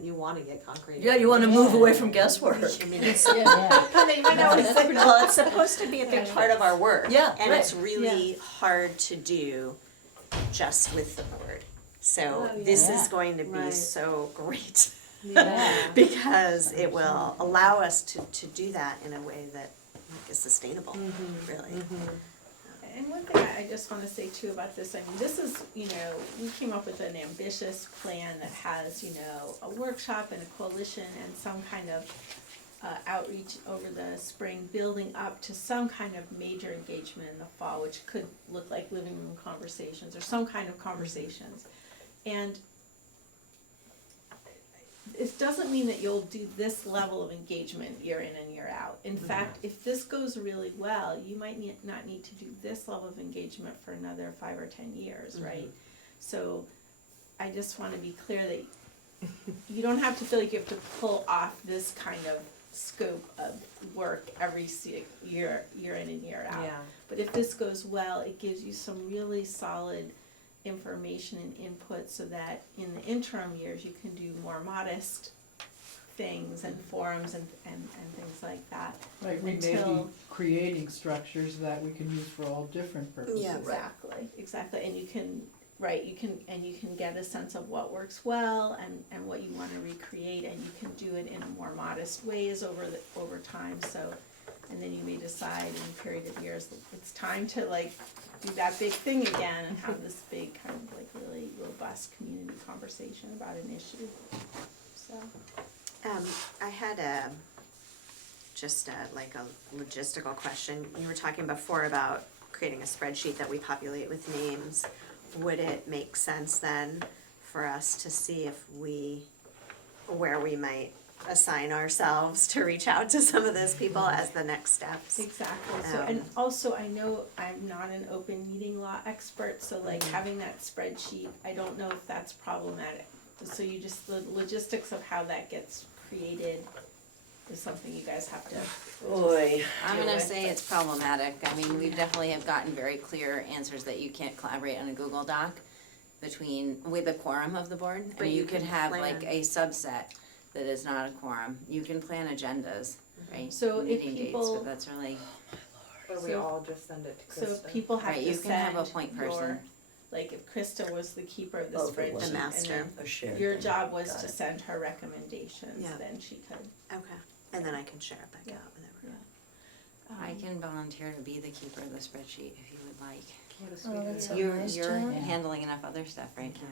you wanna get concrete. Yeah, you wanna move away from guesswork. I mean, it's, You might not wanna say well, it's supposed to be a big part of our work. Yeah, And right. it's really hard to do just with the board. So Oh, this yeah. is going to be Right. so great. Yeah. Because it will allow us to do that in a way that is sustainable, Mm-hmm. really. And one thing I just wanna say too about this, I mean, this is, we came up with an ambitious plan that has, a workshop and a coalition and some kind of outreach over the spring, building up to some kind of major engagement in the fall, which could look like living room conversations or some kind of conversations. And it doesn't mean that you'll do this level of engagement year in and year out. In fact, if this goes really well, you might not need to do this level of engagement for another 5 or 10 years, right? So I just wanna be clear that you don't have to feel like you have to pull off this kind of scope of work every year in and year out. Yeah. But if this goes well, it gives you some really solid information and input so that in the interim years you can do more modest things and forums and things like that. Like we may be Until- creating structures that we can use for all different purposes. Yeah. Exactly, and you can get a sense of what works well and what you wanna recreate, and you can do it in more modest ways over time, so. And then you may decide in a period of years, it's time to do that big thing again and have this big kind of really robust community conversation about an issue, so. I had just a logistical question. You were talking before about creating a spreadsheet that we populate with names. Would it make sense then for us to see where we might assign ourselves to reach out to some of those people as the next steps? Exactly, so, and also I know I'm not an open meeting law expert, so having that spreadsheet, I don't know if that's problematic. So the logistics of how that gets created is something you guys have to. Boy. I'm deal gonna with. say it's problematic. I mean, we definitely have gotten very clear answers that you can't collaborate on a Google Doc with a quorum of the board. But And you you could can have plan. like a subset that is not a quorum. You can plan agendas, right? So if Meeting dates, people- but that's really, Or we So- all just send it to So Krista. if people have right, to you can have a send point your, person. like if Krista was the keeper of the Oh, if it spreadsheet. wasn't The master. And A shared then your thing. job was Got to it. send her recommendations, Yeah. then she could, Okay, and then I can share it back Yeah. out with everyone. I can volunteer to be the keeper of the spreadsheet if you would like. What a Oh, sweetheart. that's so You're nice, you're Jen. Yeah. handling enough other stuff, right? Yeah.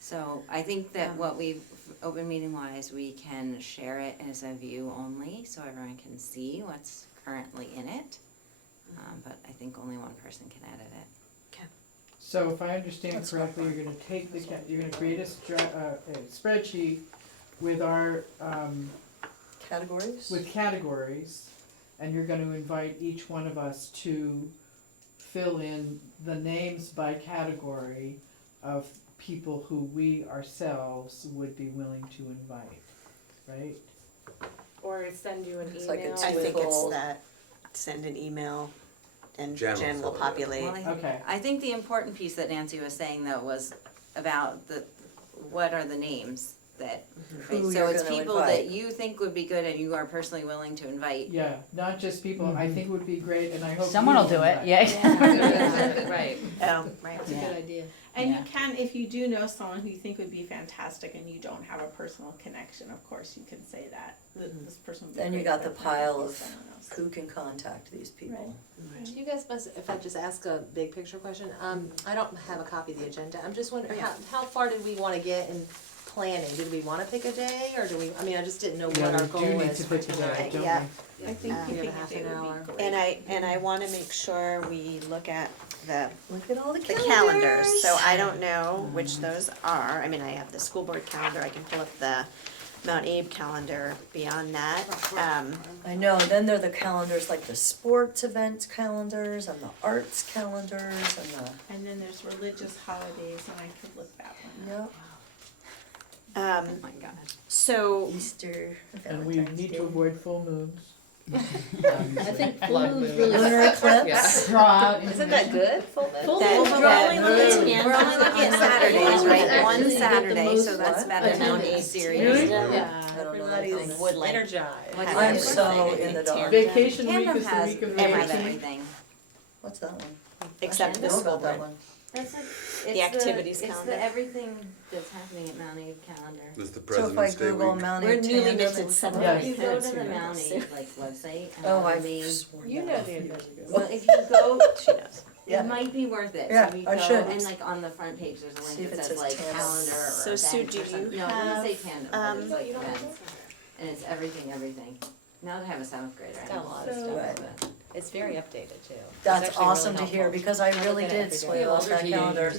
So I think that what we've, open meeting wise, we can share it as a view only, so everyone can see what's currently in it. But I think only one person can edit it. So if I understand That's correctly, not you're gonna take you're gonna create a spreadsheet with our, Categories? with categories, and you're gonna invite each one of us to fill in the names by category of people who we ourselves would be willing to invite, right? Or send you an It's like a email. I think it's Twofold. that, send an email and Jen will Jen will fill it out. populate. Well, Okay. I think the important piece that Nancy was saying though was about what are the names that, right? Who So you're it's gonna people invite. that you think would be good and you are personally willing to invite. Yeah, not just people I think would be great, and I hope Someone you will do it, invite. yeah. Right. Oh, right. That's a good idea. And you Yeah. can, if you do know someone who you think would be fantastic and you don't have a personal connection, of course, you can say that, this person would be Then you great, got the but probably pile of someone else. Who can contact these people? You guys must, if I just ask a big picture question, I don't have a copy of the agenda, I'm just wondering, how far did we wanna get in planning? Did we wanna pick a day, or do we, I mean, I just didn't know Yeah, what our we goal do need is to for pick a tonight. day, don't we? Yeah. I think Um, We have picking a half a date an would hour. be great. And I wanna make sure we look at the Look at all the calendars, so I don't know which those are. I mean, I have the school board calendar, I can pull up the Mount Abe calendar beyond that. I know, and then there are the calendars, like the sports event calendars and the arts calendars and the, And then there's religious holidays, and I could look that one up. yep, Um, my God. so And Easter, we Valentine's need Day. to avoid full moons. I think full moon's really. Lunar eclipse. Draw out Isn't that good, full moon? Full That- moon's that- drawing we're the ten. We're only looking at Saturdays, right? One Actually, you get the Saturday, so most that's better than Mount Abe attendance. series. Really? Yeah, I don't know everybody's that Woodland. energized. What is I'm it? so in the dark. Vacation week Tandem is the has week of they have vacation. everything. What's that one? except I the know school about that board. one. That's like, The activities It's calendar. the everything that's happening at Mount Abe calendar. This is the So if I President's Day Google week. Mount We're Abe newly Tandem, gifted it will seven come up. If you go to the Parents Mount who Abe like website, Oh, I I've mean, sworn You that know off the years adventure. ago. well, if you go, She knows. Yeah. it might be worth it. Yeah, So we I go should. and like on the front page, there's a See link if that it says says like tandem. calendar or So, Sue, events do or something. you No, it doesn't say have, tandem, but um, it's like events. And it's everything. Now they have a seventh grader. It's got a lot of So- stuff, Right. but it's very updated too. It's That's actually really awesome to hear, helpful. because I look really at it did every sway day. off that calendar.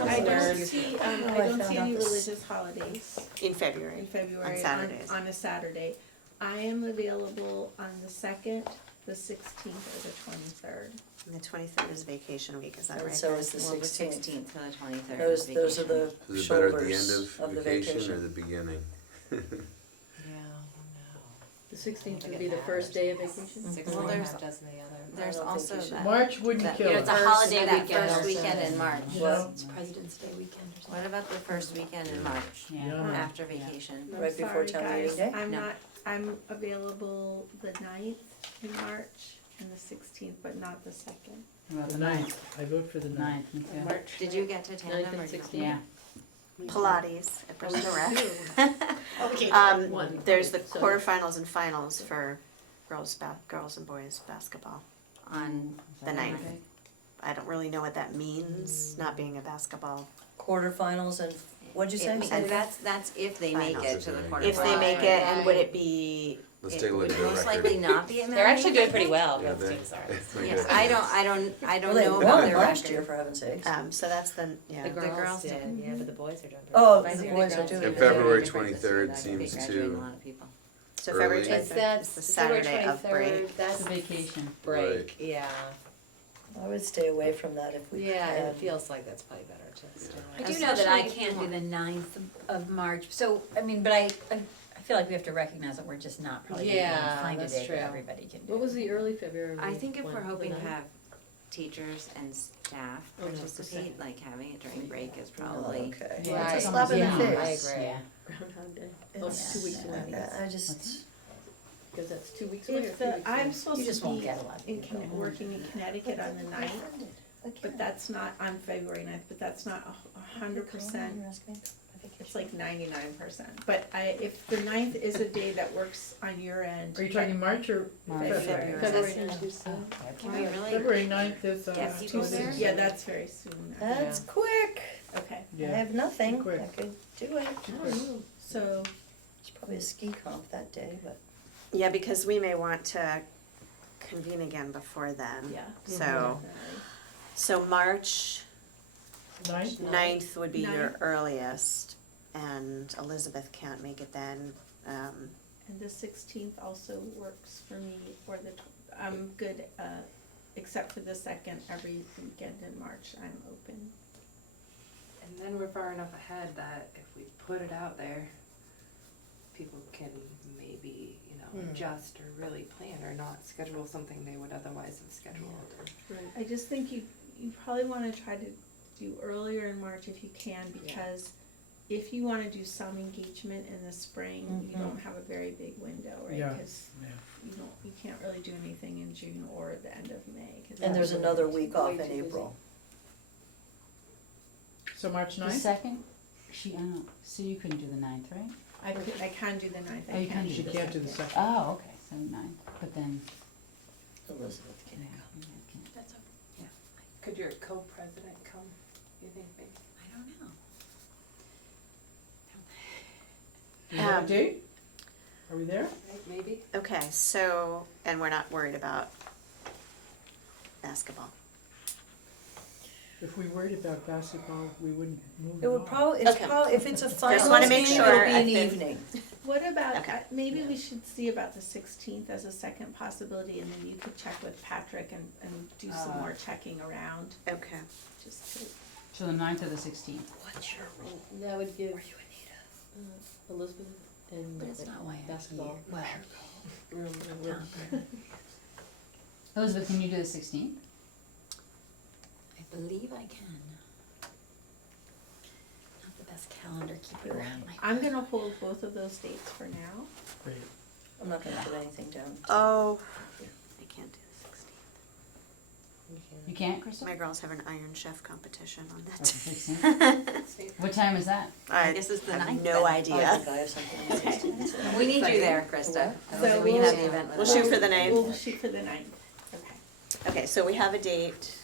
I don't see, I I don't found see out any this. religious holidays In February. in February On Saturdays. on a Saturday. I am available on the 2nd, the 16th, or the 23rd. And the 23rd is vacation week, is that And right? so is the Well, the 16th. 16th to the 23rd. Those are the Is it better at the shoulders end of the vacation or vacation. the beginning? Yeah, The 16th would be the first day of vacation. Well, there's, does the other. there's I don't think also you should. that, March wouldn't that, kill it's a us. holiday that weekend first or weekend in March. What? It's President's Day weekend or something. What about the first weekend in March, Yeah. Yeah. after vacation? I'm Right before sorry, town guys, meeting day? I'm No. not, I'm available the 9th in March and the 16th, but not the 2nd. About The 9th, I vote for the 9th. Ninth, me too. March. Did you get to tandem 9th or and no? 16th? Yeah. Pilates at Bristol Rec. Okay. Um, there's the quarterfinals and finals for girls and boys basketball. On The 9th. I don't really know what that means, not being a basketball. Quarterfinals and, what'd you say? And that's if they make it to the Finals. quarterfinals. If they make it, and would it be, Let's It take a look would at their most record. likely not be at Mount They're actually Abe. doing pretty well, Yeah, both they- teams are. they Yes, got- I don't Well, they know about won their last year, record. for heaven's sakes. so that's the, yeah. The girls girls did, did. yeah, but the boys are doing pretty Oh, well. the Visor boys are girls doing did And it. February different this 23rd year. I think they seems graduated to- a lot of people. So February Early. 23rd It's is that's the February Saturday of 23rd, break. that's It's a vacation. break, Right. yeah. I would stay away from that if we Yeah, and can. it feels like that's probably better to stay I away. do know that I Especially if you can't do want- the 9th of March, so, I mean, but I feel like we have to recognize that we're just not probably gonna Yeah, find a that's day true. that everybody can do. What was the early February? I think if one? we're hoping The to 9th? have teachers and staff Oh, no, it's the participate, like having it during break is Oh, probably. okay. Yeah, Well, it's a Right. slap in the Yeah, I face. agree. Yeah. Groundhog Day. Oh, It's- it's 2 weeks away. I just, Because that's 2 weeks away or If 3 the, weeks away? I'm supposed You just to won't be get a lot of in, people. working in Connecticut on the 9th, but that's not, on February 9th, but that's not 100%. It's like 99%, but if the 9th is a day that works on your end. Are you talking March or March. February? February Yeah. 9th. Can we really February 9th is, get people Tuesday. there? Yeah, that's very soon. that's quick. Okay, I Yeah. have nothing. Quick. I could do it. so, It's probably a ski comp that day, but. Yeah, because we may want to convene again before then. yeah. So, so March 9th? 9th would be your 9th. earliest, and Elizabeth can't make it then. And the 16th also works for me, or I'm good, except for the 2nd, every weekend in March, I'm open. And then we're far enough ahead that if we put it out there, people can maybe, adjust or really plan or not schedule something they would otherwise have scheduled. I just think you probably wanna try to do earlier in March if you can, because if you wanna do some engagement in the spring, you don't have a very big window, right? Yeah. Cause Yeah. you can't really do anything in June or the end of May, 'cause And there's that's another week way off too in busy. April. So March The 9th? second, I don't, so you couldn't do the 9th, right? I can do the 9th, Oh, I you can't can do She the can't do the 2nd. 2nd. Oh, okay, so 9th, but then, Elizabeth yeah, can you can't. That's okay. Could your co-president come, you think, maybe? I don't know. Do you have a Um, date? Are we there? Right, maybe? Okay, so, and we're not worried about basketball. If we worried about basketball, we wouldn't move It would on. probably, it's Okay. probably, if it's a finals wanna game, make it'll sure be I an think- evening. What about, Okay. maybe we should see about the 16th as a second possibility, and then you could check with Patrick and do some more checking around, Okay. just to. So the 9th or the 16th. What's your role? That would give Are you Anita? Elizabeth and But it's not why I'm basketball here. Well, room. Elizabeth, can you do the 16th? I believe I can. Not the best calendar keeper around my. I'm gonna hold both of those dates for now. Great. I'm not gonna put anything down. Oh, I can't do the 16th. You can't, Crystal? My girls have an Iron Chef competition on that That's the day. 16th. What time is that? I guess it's the have 9th no then. I idea. think I have something on the 16th, so. We need you there, Krista. So We can have the event We'll with shoot us. for the 9th. We'll shoot for the 9th, okay. Okay, so we have a date.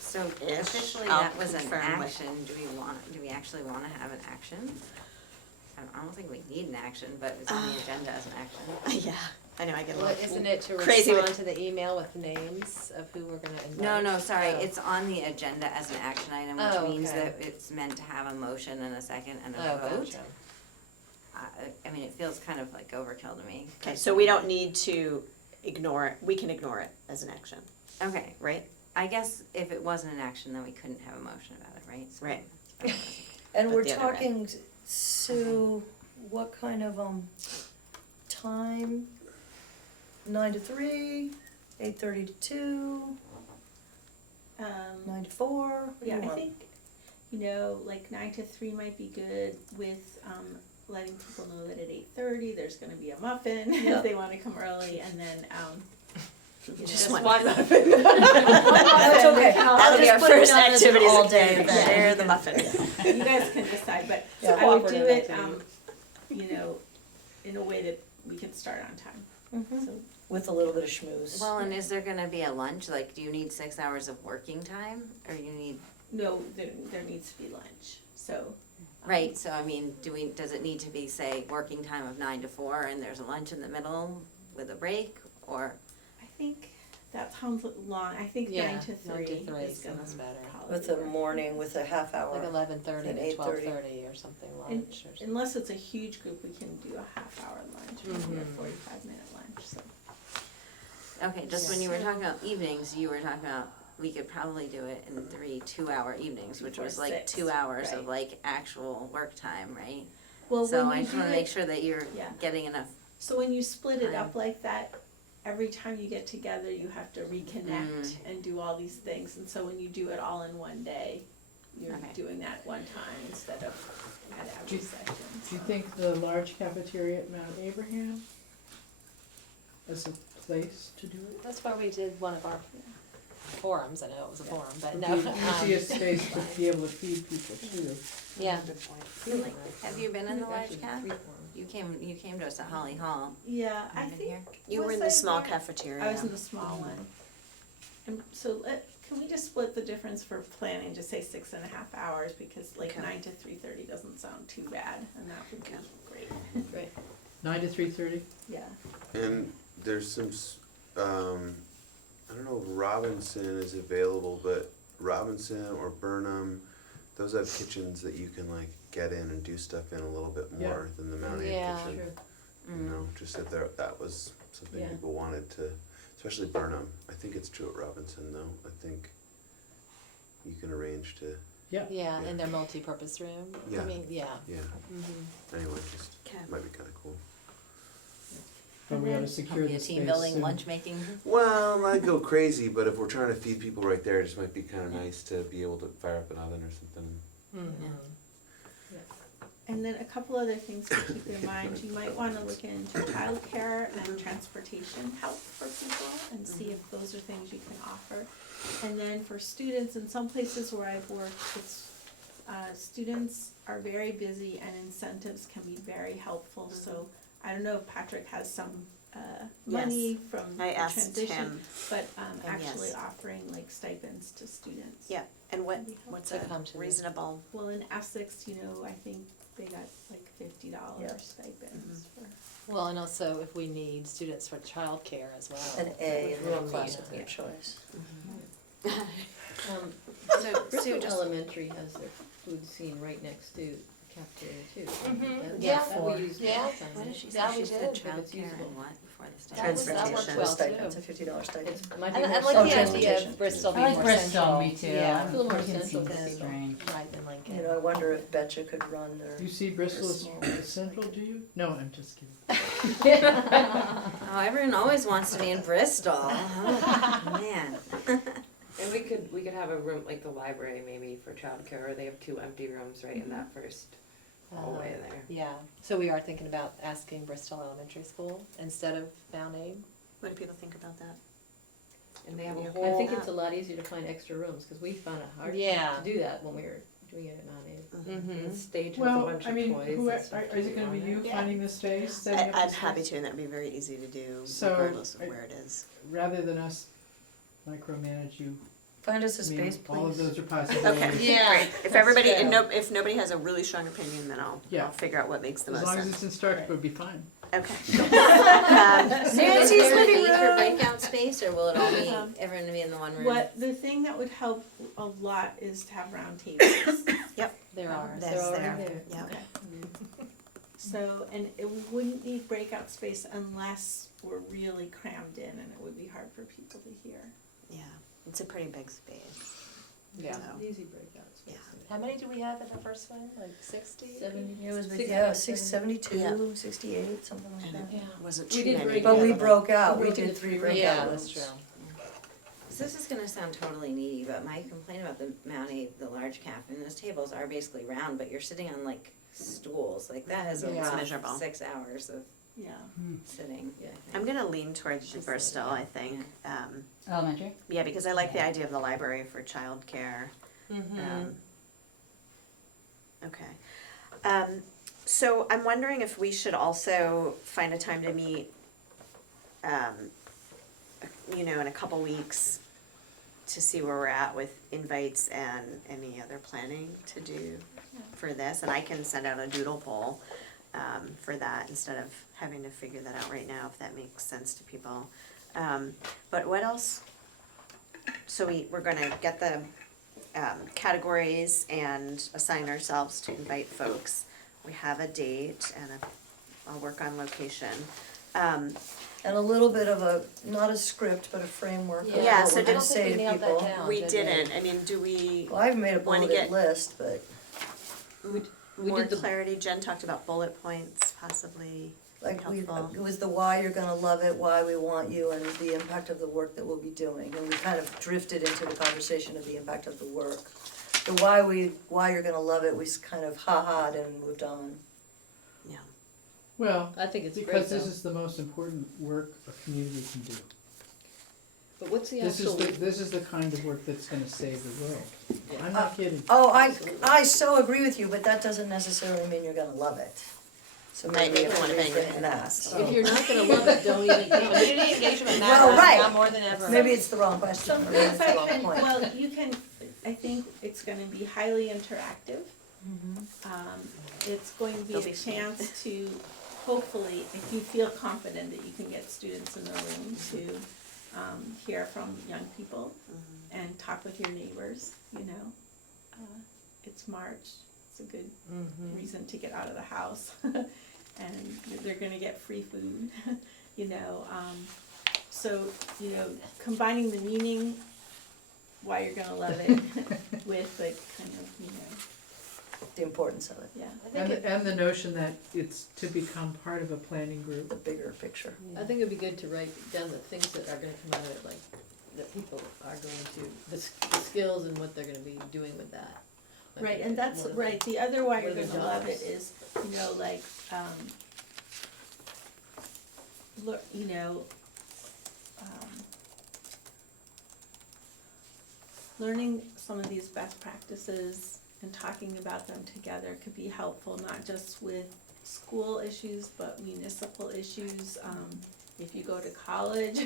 So Ish. officially, I'll that was an confirm with- action, do we actually wanna have an action? I don't think we need an action, but it's on the agenda as an action. Yeah, I know, I get a Well, little isn't it to crazy respond with- to the email with names of who we're gonna invite? No, sorry, Oh. it's on the agenda as an action item, Oh, which means okay. that it's meant to have a motion and a second and Oh, a vote. gotcha. I mean, it feels kind of like overkill to me. Okay, so we don't need to ignore it, we can ignore it as an action, Okay, right? I guess if it wasn't an action, then we couldn't have a motion about it, right? So- Right. And But we're the other way. talking, Sue, what kind of, time? 9 to 3, 8:30 to 2, 9 to 4? What do you Yeah, I want? think, like 9 to 3 might be good with, letting people know that at 8:30, there's gonna be a muffin Yeah. if they wanna come early, and then, Just one one. muffin. That's okay. That'll be our just put it first down as an activity of the all-day day, event. share the muffin. You guys can decide, but Yeah. I would do Cooperative it, activity. in a way that we can start on time, Mhm. so. With a little bit of schmooze. Well, and is there gonna be a lunch? Like, do you need 6 hours of working time, or you need? No, there needs to be lunch, so. Right, so I mean, does it need to be, say, working time of 9 to 4 and there's a lunch in the middle with a break, or? I think that sounds long, I think Yeah, 9 to 3 is gonna sounds better. probably With a work. morning, with a half hour. Like 11:30 At to 8:30. 12:30 or something, And lunch or something. unless it's a huge group, we can do a half-hour lunch, maybe a Mhm. 45-minute lunch, so. Okay, just when you were talking about evenings, you were talking about, we could probably do it in 3 2-hour evenings, which Before was like 6, 2 hours of right. like actual work time, right? Well, So when I you just wanna do make it, sure that you're Yeah. getting enough. so when you split it up Time. like that, every time you get together, you have to reconnect and do all these things, and so when you do it all in one day, you're Okay. doing that one time instead of at every session, Do you so. think the large cafeteria at Mount Abraham is a place to do it? That's why we did one of our forums, I know it was a forum, but Would no. be the easiest space to be able to feed people too. Yeah. Have you been in the large Actually, cap? 3 forums. You came to us at Holly Hall. Yeah, I Have you been think. here? You were was in I the small there? cafeteria. I was in the small one. And so can we just split the difference for planning, just say 6.5 hours, because like Okay. 9 to 3:30 doesn't sound too bad, and that would be great, Great. 9 to 3:30? yeah. And there's some, I don't know if Robinson is available, but Robinson or Burnham, those have kitchens that you can like get in and do stuff in a little bit Yeah. more than the Mount Aid Yeah. kitchen. You know, just that was something Yeah. people wanted to, especially Burnham. I think it's true at Robinson though. I think you can arrange to, Yeah, in their multi-purpose room. Yeah. I mean, yeah. yeah. Mhm. Anyway, just Okay. might be kind of cool. But we gotta then- secure Be the a space team building, soon. lunch making. Well, I'd go crazy, but if we're trying to feed people right there, it just might be kind of nice to be able to fire up an oven or something. Mhm. And then a couple other things to keep in mind, you might wanna look into childcare and transportation help for people and see if those are things you can offer. And then for students, in some places where I've worked, it's, students are very busy and incentives can be very helpful, so I don't know if Patrick has some, money from I the asked transition, him, but, and actually yes. offering like stipends to students. Yeah. and That'd be helpful. what's To a come to the- reasonable, Well, in Essex, I think they got like $50 Yeah. stipends for. Well, and also if we need students for childcare as well. An A would and really then a class need of their choice. So, Bristol just, Elementary has their food scene right next to the cafeteria too. That- Yeah. That we use Yeah. all the time. what did she say? Yeah, we She said did. If it's childcare usable. and what before this? That works Transportation. well Stipend, too. it's a $50 stipend. It's, might be And I more like Oh, the central. idea of Bristol I being like more Bristol, central. me too. Yeah. It's a little more Lincoln central seems for people. strange. Right than Lincoln. You know, I wonder if Betcha could run their. You see Bristol as small. as central, do you? No, I'm just kidding. Oh, everyone always wants to be in Bristol. Oh, man. And we could have a room like the library maybe for childcare, or they have 2 empty rooms right in that first hallway there. Yeah, so we are thinking about asking Bristol Elementary School instead of Mount Abe. What do people think about that? And they have a Yeah. whole. I think it's a lot easier to find extra rooms, cause we found it hard Yeah. to do that when we were doing it at Mount Abe. Mm-hmm. The stage has a Well, bunch I of mean, toys who, and stuff is it gonna on be you Yeah. finding the space, setting up the I'm space? happy to, and that'd be very easy to do So, regardless of I- where it is. Rather than us micromanage you, Find us a I mean, space, all of please. those are possibilities. Okay. Yeah. Great. If everybody, and if nobody has a really strong opinion, then I'll Yeah. figure out what makes the As most long as sense. it's in Starkville, it'd be fine. Okay. So is Nancy's there a living need for room. breakout space, or will it all be, everyone to be in the one room? What, the thing that would help a lot is to have round tables. There are. That's They're already there. there. Yeah. So, and we wouldn't need breakout space unless we're really crammed in, and it would be hard for people to hear. Yeah, it's a pretty big space. Yeah. So, Easy breakout space. How many do we have in the first one? Like 60? 70. It was, 60, yeah, 70. 72, 68, something like and that. it wasn't We too did many. break But we Yeah. broke out, We we broke did into 3 three breakout Yeah, rooms. that's true. So this is gonna sound totally needy, but my complaint about the Mount Abe, the large cap, and those tables are basically round, but you're sitting on like stools, like that is a Yeah. It's rough miserable. 6 hours of Yeah. sitting, I think. I'm gonna lean towards Just Bristol, like I think. Elementary? Yeah, because I like the idea of the library for childcare. Mm-hmm. Okay. So I'm wondering if we should also find a time to meet, in a couple weeks to see where we're at with invites and any other planning to do for this. And I can send out a doodle poll for that instead of having to figure that out right now, if that makes sense to people. But what else? So we're gonna get the categories and assign ourselves to invite folks. We have a date and I'll work on location. And a little bit of a, not a script, but a framework of Yeah, what so we're did- gonna I don't say think to we nailed that people. down. We did didn't, I mean, do we, Well, I've made a Wanna bulleted get- list, but We more did the- clarity? Jen talked about bullet points possibly. like Helpful. it was the why you're gonna love it, why we want you, and the impact of the work that we'll be doing. And we kind of drifted into the conversation of the impact of the work. The why you're gonna love it, we kind of ha-ha'd and moved on. Yeah. Well, I think it's great because this though. is the most important work a community can do. But what's the This is actual? this is the kind of work that's gonna save the world. I'm not kidding. Oh, I so agree with you, but that doesn't necessarily mean you're gonna love it. So Right, maybe make if you wanna we bang your reframe head that. fast. If you're not gonna love it, don't even come. Community engagement Well, matters right. now more than ever. Maybe it's the wrong question, So or maybe it's if the I wrong can, point. well, you can, I think it's gonna be highly interactive. It's going to be There'll a be chance to, hopefully, if you feel confident that you can get students in the room to, hear from young people and talk with your neighbors, It's March, it's a good reason to get out of the house. And they're gonna get free food, so, combining the meaning, why you're gonna love it, with the kind of, The importance of it, yeah. And the notion that it's to become part of a planning group. the bigger picture. I think it'd be good to write down the things that are gonna come out of it, like, that people are going to, the skills and what they're gonna be doing with that. Like, Right, and that's, one of the- right, the other why you're what are the gonna love it jobs? is, learning some of these best practices and talking about them together could be helpful, not just with school issues, but municipal issues, if you go to college,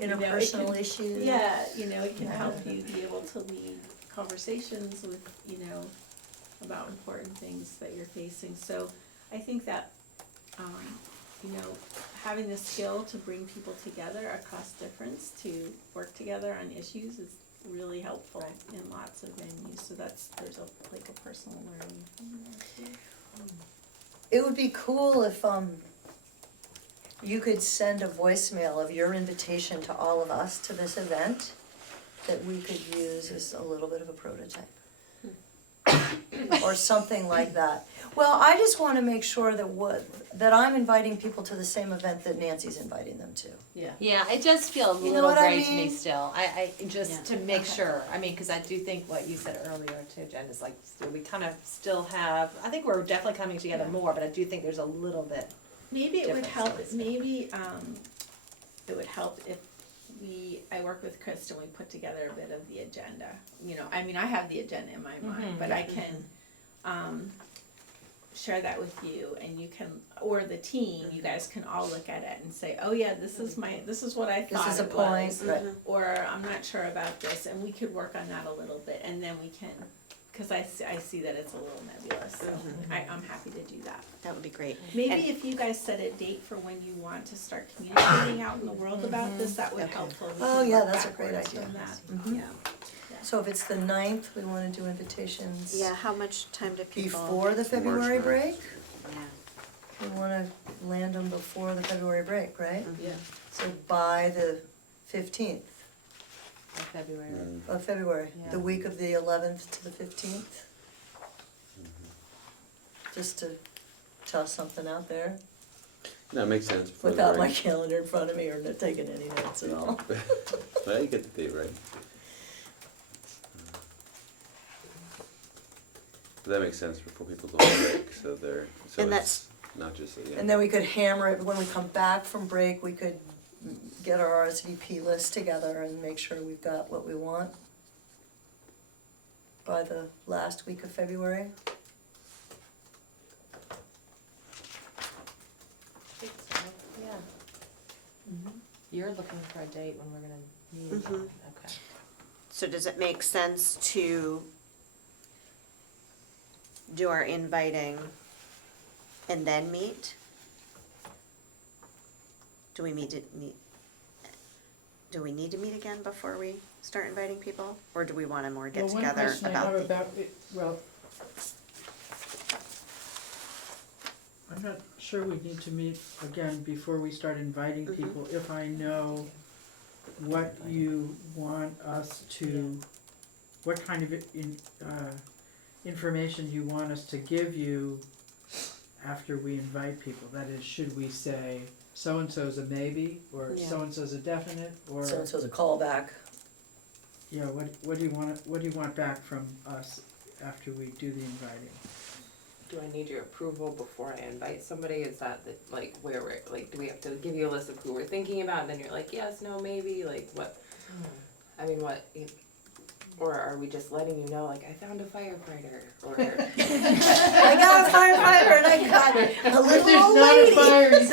Interpersonal issues. yeah, it can help you be able to lead conversations with, about important things that you're facing. So I think that, having the skill to bring people together across difference to work together on issues is really helpful in lots of venues, so there's a personal learning from there too. It would be cool if, you could send a voicemail of your invitation to all of us to this event that we could use as a little bit of a prototype. Or something like that. Well, I just wanna make sure that I'm inviting people to the same event that Nancy's inviting them to. Yeah. Yeah, it does feel a You know little what I gray to me mean? still. I just Yeah. to make sure. I mean, because I do think what you said earlier too, Jen, is like we kind of still have. I think we're definitely coming together more, but I do think there's a little bit. Maybe it would help, Differences. maybe, it would help if I work with Kristen, we put together a bit of the agenda. You know, I mean, I have the agenda in my mind, but I can, share that with you, and you can, or the team, you guys can all look at it and say, oh yeah, this is what I thought This is a it point, was. right? Or I'm not sure about this, and we could work on that a little bit, and then we can, cause I see that it's a little nebulous, so I'm happy to do that. That would be great. Maybe And- if you guys set a date for when you want to start communicating out in the world about this, that would Okay. help. We Oh, can yeah, work that's a great backwards idea. from that. Mhm. Yeah. So if it's the 9th, we wanna do invitations Yeah, how much time do people? before the February March break? Yeah. We wanna land them before the February break, right? Yeah. So by the 15th Of February. of February, Yeah. the week of the 11th to the 15th. Just to toss something out there, No, it makes sense. before the without my break. calendar in front of me or not taking any notes at all. Well, you get the date right. But that makes sense before people go on break, so And it's not just, yeah. And then we could hammer it, when we come back from break, we could get our RSVP list together and make sure we've got what we want by the last week of February. Yeah. You're looking for a date when we're gonna meet. Mhm. Okay. So does it make sense to do our inviting and then meet? Do we need to meet again before we start inviting people? Or do we wanna more get Well, together one question I about have the? about it, well, I'm not sure we need to meet again before we start inviting Mhm. people, if I know what you want us to, what kind of information you want us to give you after we invite people. That is, should we say so-and-so's a maybe, or Yeah. so-and-so's a definite, or, So it's a callback. you know, what do you want back from us after we do the inviting? Do I need your approval before I invite somebody? Is that like where we're, like, do we have to give you a list of who we're thinking about and then you're like, yes, no, maybe, like what? I mean, or are we just letting you know, like, I found a firefighter, or? I got a firefighter and I got a little old lady.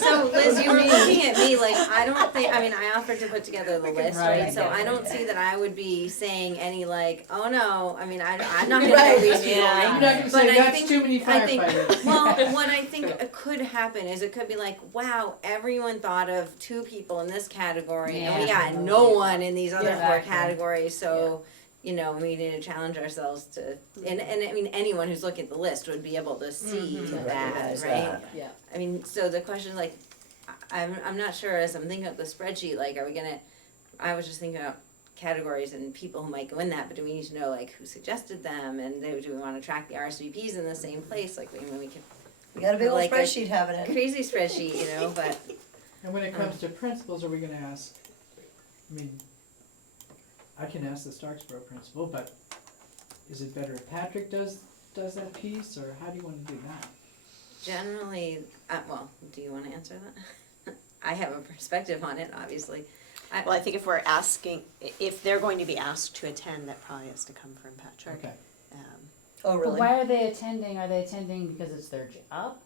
So Liz, you were looking at me like, I offered to put together the list, right? Right. So I don't see that I would be saying any like, oh no, I'm not gonna Right. know these people, Yeah. right? You're not gonna But say, I that's think- too many I think- firefighters. Well, what I think could happen is it could be like, wow, everyone thought of 2 people in this category and we Yeah. got no one in these other 4 Exactly. categories, so, you know, we need to challenge ourselves to, and I mean, anyone who's looking at the list would be able to see Mhm. that, Recognize right? that. Yeah. I mean, so the question is like, I'm not sure as I'm thinking of the spreadsheet, like, I was just thinking about categories and people who might go in that, but do we need to know like who suggested them, and do we wanna track the RSVPs in the same place, like, we can, We got a big old Like a spreadsheet having it. crazy spreadsheet, you know, but, And when it comes to principals, are we gonna ask, I mean, I can ask the Starksboro principal, but is it better if Patrick does that piece, or how do you wanna do that? generally, well, do you wanna answer that? I have a perspective on it, obviously. Well, I think if we're asking, if they're going to be asked to attend, that probably has to come from Patrick. Okay, Oh, But really? why are they attending? Are they attending because it's their job?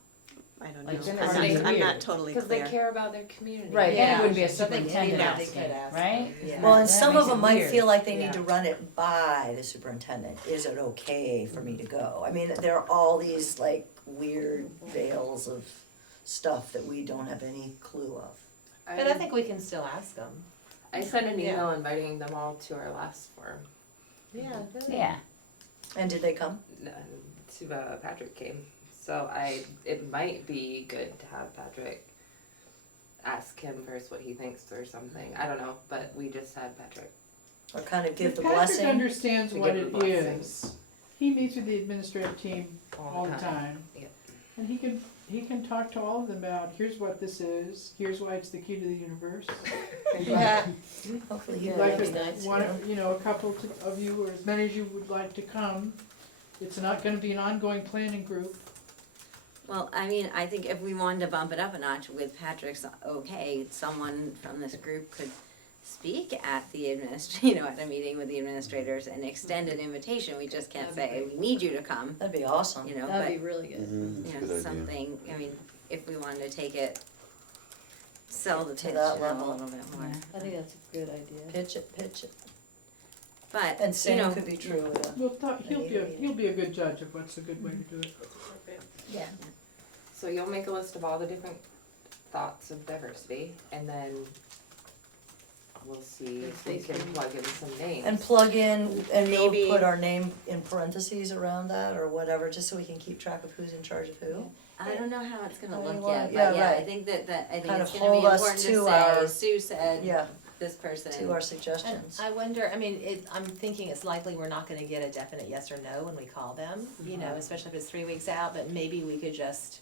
I don't Like, know, then I'm it's not, weird. I'm not totally Because they clear. care about their community. Right, then Yeah. it wouldn't be a I think superintendent maybe they asking, could ask right? them, yeah. Well, and That some makes of them it might weird. feel like they Yeah. need to run it by the superintendent. Is it okay for me to go? I mean, there are all these like weird veils of stuff that we don't have any clue of. But I think we can still ask them. I sent an email inviting them all to our last forum. Yeah, good. Yeah. And did they come? Patrick came, so it might be good to have Patrick ask him first what he thinks or something. I don't know, but we just had Patrick. Or kind of give If the Patrick blessing? understands To what give it the blessing. is, he meets with the administrative team all the time. Yeah. And he can talk to all of them about, here's what this is, here's why it's the key to the universe. Yeah. Hopefully You'd he'll like be to, nice. one, a couple of you, or as many as you would like to come. It's not gonna be an ongoing planning group. Well, I mean, I think if we wanted to bump it up a notch with Patrick's okay, someone from this group could speak at the at a meeting with the administrators and extend an invitation. We just can't say, we need you to come, That'd be awesome. but, That'd be really good. That's a good idea. something, I mean, if we wanted to take it, sell the To pitch, that a level. little bit more. I think that's a good idea. Pitch it. But, And same could be true of He'll be a good judge of what's a good way to do it. Yeah. So you'll make a list of all the different thoughts of diversity, and then we'll see if we can plug in some names. And plug in, and you'll Maybe- put our name in parentheses around that or whatever, just so we can keep track of who's in charge of who. I don't know how it's gonna How you look want yet, it. but Yeah, yeah, I right. think that I think Kind it's of gonna be hold us important to to say, our- Sue said, Yeah, this person. to our And suggestions. I wonder, I mean, I'm thinking it's likely we're not gonna get a definite yes or no when we call them, especially if it's 3 weeks out, but maybe we could just,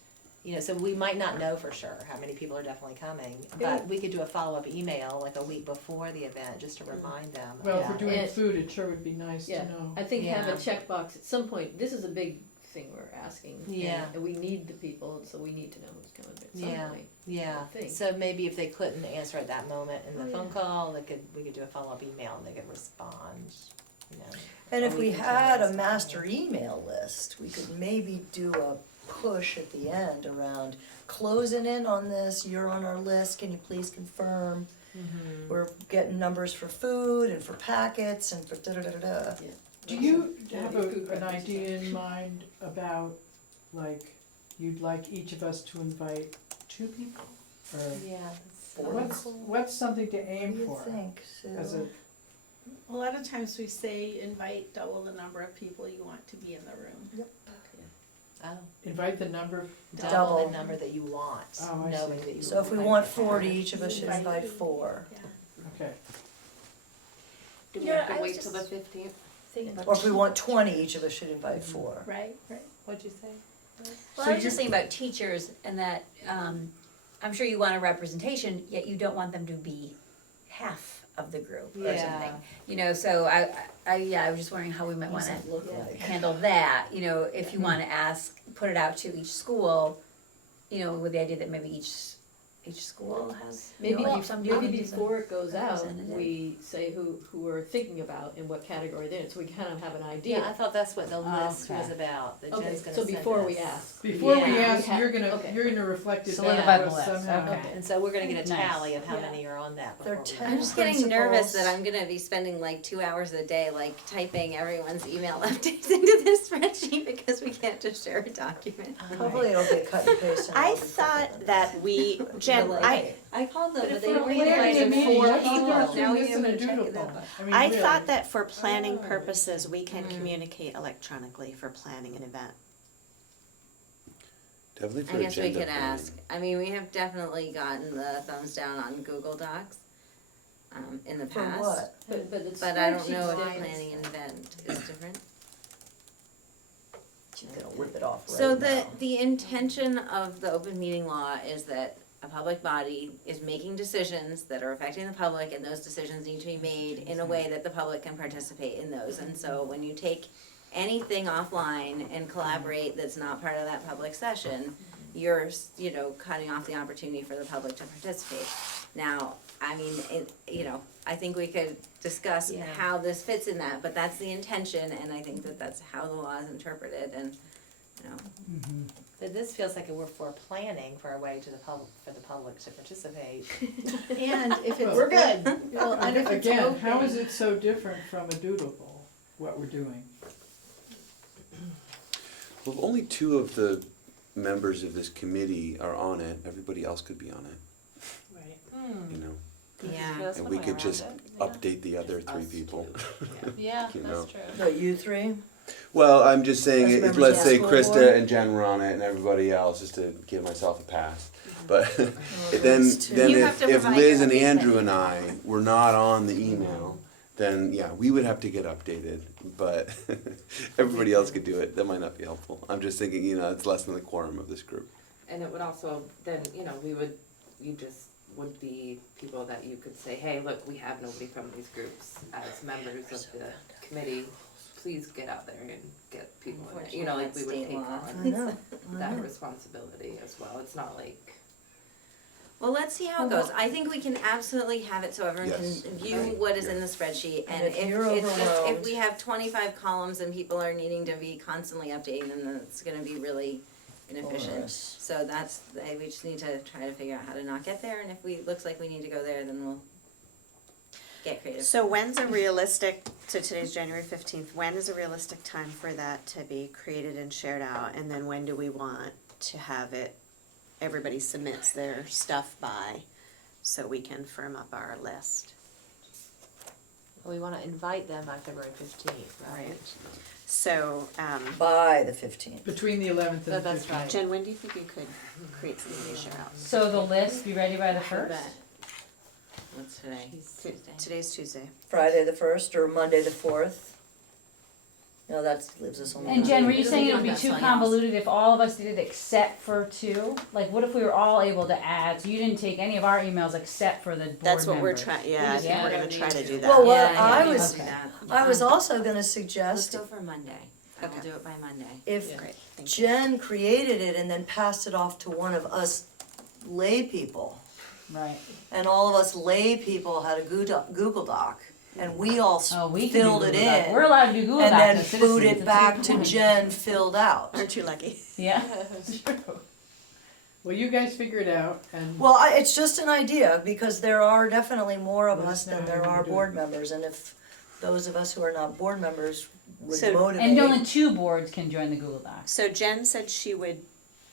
so we might not know for sure how many people are definitely coming, but we could do a follow-up email like a week before the event, just to remind them. Well, if we're Yeah. doing And- food, it sure would be nice to Yeah. know. I think have a Yeah. checkbox at some point. This is a big thing we're asking. Yeah. And we need the people, so we need to know who's coming at some Yeah. point. Yeah, I think. so maybe if they couldn't answer at that moment in the Oh, phone yeah. call, we could do a follow-up email and they could respond. And if Or we can had send a us- master email list, we could maybe do a push at the end around closing in on this, you're on our list, can you please confirm? Mhm. We're getting numbers for food and for packets and for da-da-da-da-da. Do you Yeah, have food an breakfast idea stuff. in mind about, like, you'd like each of us to invite 2 people? Or Yeah. what's something to What do aim you for? think, As Sue? A lot of times we say invite double the number of people you want to be in the room. Oh, invite the number, double Double. the number that you want, Oh, I knowing see. that you. So if we might want get 40, more. each of us should invite 4. Yeah. okay. Do we Yeah, have I to was wait till the just- 15th? Or if we want 20, each of us should invite 4. Right. What'd you say? Well, So I was just you- thinking about teachers and that, I'm sure you want a representation, yet you don't want them to be half of the group or Yeah. something. So I was just wondering how we might What does wanna that look Yeah. like? handle that, if you wanna put it out to each school, with the idea that maybe each school has, Maybe, some maybe maybe some before it goes out, representative. we say who we're thinking about and what category they're in, so we kind of have an idea. Yeah, I thought that's what the list Okay. was about, that Okay, Jen's gonna so send before we us. ask. Before we Yeah. ask, We have- you're gonna okay. reflect it Solidify back the to us list, somehow. okay. And so we're gonna get a Nice. tally of how Yeah. many are on that They're before we. 10 I'm just getting nervous that principals. I'm gonna be spending like 2 hours a day, like typing everyone's email updates into this spreadsheet because we can't just share a document. Hopefully it'll get cut and pasted. I thought that we, Jen, I called them, But but if they we're only planning a invited meeting, 4 let's people. start Now doing we this have in a to check doodle it poll. out. I mean, I really. thought that for planning purposes, we can communicate electronically for planning an event. Definitely for I guess we agenda could planning. ask. I mean, we have definitely gotten the thumbs down on Google Docs, in the For past. what? But the But I don't know spreadsheet's if different. planning an event is different. She's gonna rip it off right So now. the intention of the open meeting law is that a public body is making decisions that are affecting the public, and those decisions need to be made in a way that the public can participate in those. And so when you take anything offline and collaborate that's not part of that public session, you're, cutting off the opportunity for the public to participate. Now, I mean, I think we could discuss Yeah. how this fits in that, but that's the intention, and I think that that's how the law is interpreted, and, But this feels like we're for planning for a way to for the public to participate. And if it's. We're good. Well, and if it's Again, how open- is it so different from a doodle poll, what we're doing? Well, if only 2 of the members of this committee are on it, everybody else could be on it, Right. you know? Yeah. That's And one we way could around just it, yeah. update the other three people. Yeah, you that's know. true. No, you three? Well, I'm just saying, As it, members let's of the say school Krista board? and Jen were on it and everybody else, just to give myself a pass. But then, that's two. then You have to if provide Liz your and updates Andrew then. and I were not on the email, then yeah, we would have to get updated. But everybody else could do it. That might not be helpful. I'm just thinking, it's less than the quorum of this group. And it would also, then, you just would be people that you could say, hey, look, we have nobody from these groups as members of the committee. Please get out there and get people in there. Like we would take I on know, I that know. responsibility as well. It's not like, Well, let's see how it goes. I think we can absolutely have it so everyone Yes. can view Right. what is in the spreadsheet, and if if you're it's just, if overwhelmed- we have 25 columns and people are needing to be constantly updating them, then it's gonna be really inefficient. Onerous. So we just need to try to figure out how to not get there, and if looks like we need to go there, then we'll get creative. So when's a realistic, so today's January 15th, when is a realistic time for that to be created and shared out? And then when do we want to have it, everybody submits their stuff by, so we can firm up our list? We wanna invite them by February 15th, right? Right. So, By the 15th. Between the 11th and the 15th. That's right. Jen, when do you think you could create something to share out? So the list be ready by the first? What's today? Today's Tuesday. Friday the 1st or Monday the 4th. No, that leaves us only. And Jen, were you It'll saying be it would on be that too sign-off. convoluted if all of us did it except for two? Like, what if we were all able to add, so you didn't take any of our emails except for the board That's what we're members? trying, yeah, I just think we're add gonna our try to names. do that. Well, what Yeah, I we was, can do that. I was also gonna Let's suggest go for Monday. I will Okay. do it by Monday. if Great, thank you. Jen created it and then passed it off to one of us lay people, Right. and all of us lay people had a Google Doc, and we all Oh, we can do filled it Google Doc. in, We're allowed to do Google and Docs then as boot citizens. it It's back a to point. Jen filled out. Aren't you lucky? Yeah. Well, you guys figure it out and. Well, it's just an idea, because there are definitely more of Let us us know than how there you are do board it. members, and if those of us who are not board members would So- motivate. And only two boards can join the Google Docs. So Jen said she would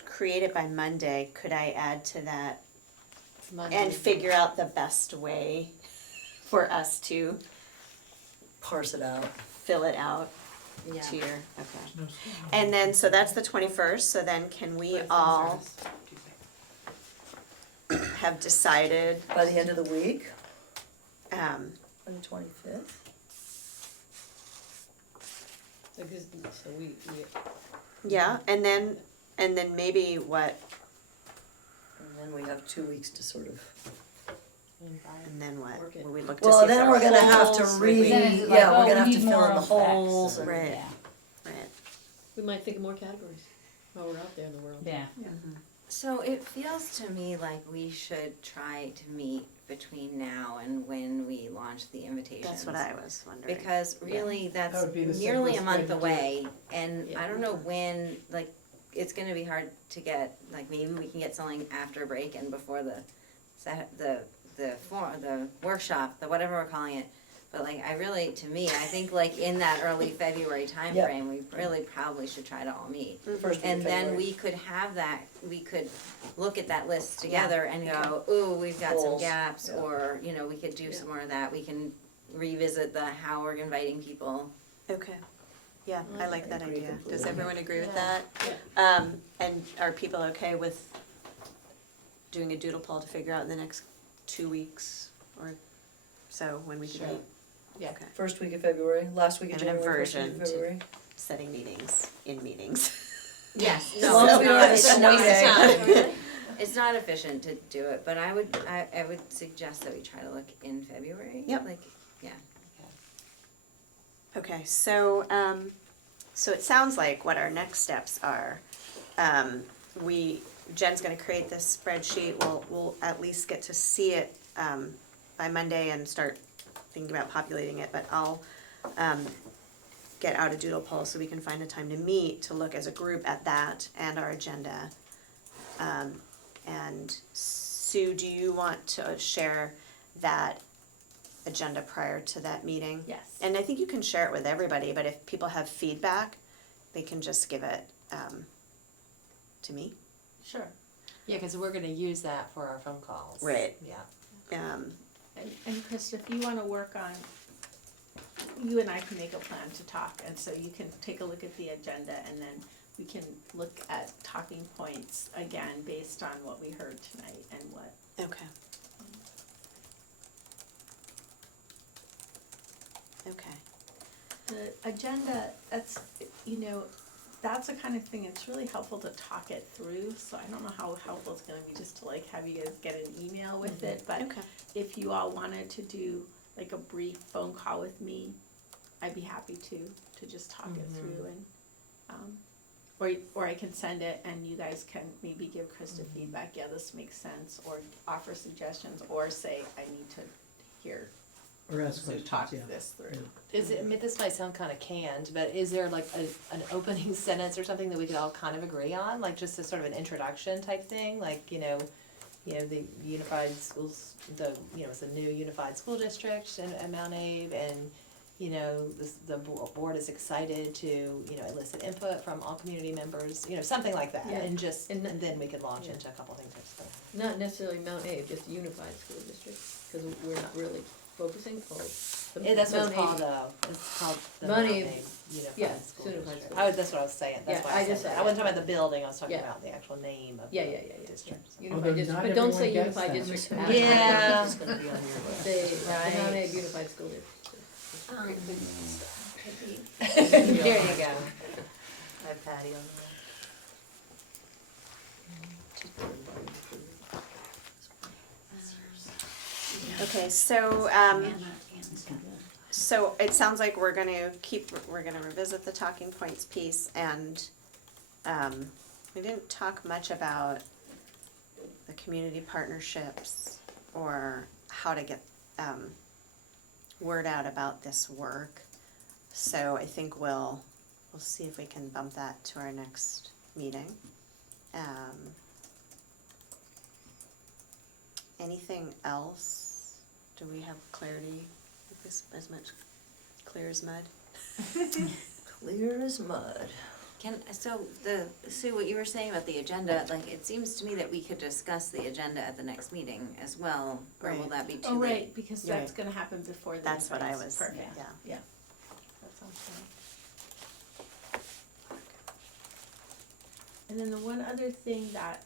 create it by Monday. Could I add to that and figure out the best way for us to Parse it out. fill it out Yeah. to your, okay. No, And then, so that's the 21st, so then can we all have decided, By the end of the week, um, on the 25th. because, so we yeah, and then maybe what, And then we have 2 weeks to sort of. and then what? Work it. Will we look to see Well, if then there we're are gonna have to holes? read, Then it's like, yeah, oh, we're gonna we have to need fill more in the of X. holes and. Right. Yeah. Right. we might think of more categories while we're out there in the world. Yeah. So it feels to me like we should try to meet between now and when we launch the invitations. That's what I was wondering. Because really, that's That would be the nearly a simplest way month to do it. away, and Yeah. I don't know when, like, it's gonna be hard to get, like, maybe we can get something after break and before the workshop, the whatever we're calling it. But like, I really, to me, I think like in that early February timeframe, we really probably should try to all meet. First week And of then February. we could have that, we could look at that list together and go, ooh, we've got some Goals. gaps, Yeah. or, you know, we could do some more of that, we can revisit the how we're inviting people. Okay, yeah, I like that agree idea. Does completely. everyone agree with Yeah. that? And are people okay with doing a doodle poll to figure out in the next 2 weeks or so when we can Sure. meet? Yeah. Okay, First week of February, last week of Have an January, first week of aversion to- February. setting meetings in meetings. Yes, As no, long as it's we don't not, have a it's snow not, day. it's not efficient to do it, but I would suggest that we try to look in February. Yep. Like, yeah. Okay, so, so it sounds like what our next steps are, Jen's gonna create this spreadsheet, we'll at least get to see it, by Monday and start thinking about populating it, but I'll, get out a doodle poll so we can find a time to meet, to look as a group at that and our agenda. And Sue, do you want to share that agenda prior to that meeting? Yes. And I think you can share it with everybody, but if people have feedback, they can just give it to me. Sure. Yeah, cause we're gonna use that for our phone calls. Right. Yeah. And Krista, if you wanna work on, you and I can make a plan to talk, and so you can take a look at the agenda, and then we can look at talking points again based on what we heard tonight and what. Okay. Okay. The agenda, that's, that's the kind of thing, it's really helpful to talk it through, so I don't know how helpful it's gonna be just to like have you guys get an email with it, but Okay. if you all wanted to do like a brief phone call with me, I'd be happy to just talk it through and, or I can send it and you guys can maybe give Krista feedback, yeah, this makes sense, or offer suggestions, or say, I need to hear, Or ask to questions, talk yeah. this through. Is it, I mean, this might sound kind of canned, but is there like an opening sentence or something that we could all kind of agree on, like just a sort of an introduction type thing, like, the unified schools, it's a new unified school district in Mount Abe, and, the board is excited to, elicit input from all community members, something like that, Yeah. and And then we could launch yeah. into a couple things next time. Not necessarily Mount Abe, just unified school district, cause we're not really focusing, Yeah, that's what Mount it's called Abe- though, it's called the Mount Mount Abe, Abe Unified yeah, School Unified District. School. That's what I was saying, that's Yeah, why I I said just that, said I wasn't that. talking about the building, I was talking Yeah. about the actual name of Yeah, the yeah, yeah, yeah, district. yeah. Although Unified district, not but don't say everyone unified gets that. district. Yeah. It's gonna be on your list. Say, the Mount Right. Abe Unified School District. There you go. I have Patty on there. Okay, so, so it sounds like we're gonna revisit the talking points piece, and, we didn't talk much about the community partnerships or how to get, word out about this work. So I think we'll see if we can bump that to our next meeting. Anything else? Do we have clarity? Is this as much clear as mud? Clear as mud. Sue, what you were saying about the agenda, like, it seems to me that we could discuss the agenda at the next meeting as well, or will Right. that be too Oh, late? right, because that's Right. gonna happen before the That's what I events. was, Perfect, yeah. yeah, that sounds good. And then the one other thing that,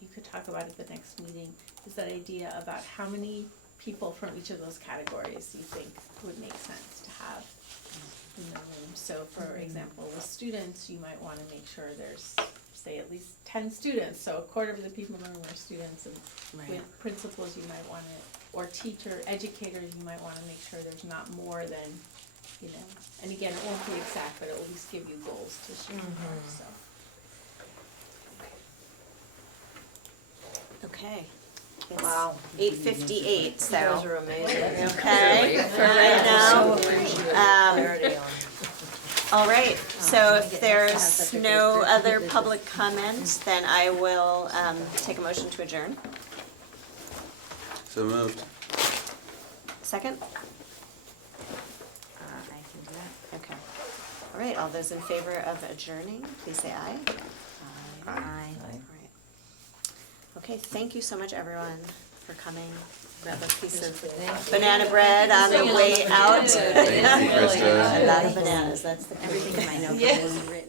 you could talk about at the next meeting is that idea about how many people from each of those categories you think would make sense to have in the room. So for example, with students, you might wanna make sure there's, say, at least 10 students, so a quarter of the people in the room are students, and with principals, you might wanna, or educators, you might wanna make sure there's not more than, and again, it won't be exact, but it'll at least give you goals to shoot for, so. Okay. Wow. 8:58, so. You guys are amazing. Okay, for right now. So appreciate Um, clarity on. All right, so if there's no other public comments, then I will take a motion to adjourn. So moved. Second? I can do that. Okay. All right, all those in favor of adjourning, please say aye. Aye. All right. Okay, thank you so much, everyone, for coming. Grab a piece of banana bread on the way out. Thank you, Krista. A lot of bananas, that's the. Everything in my notebook Yeah. was written.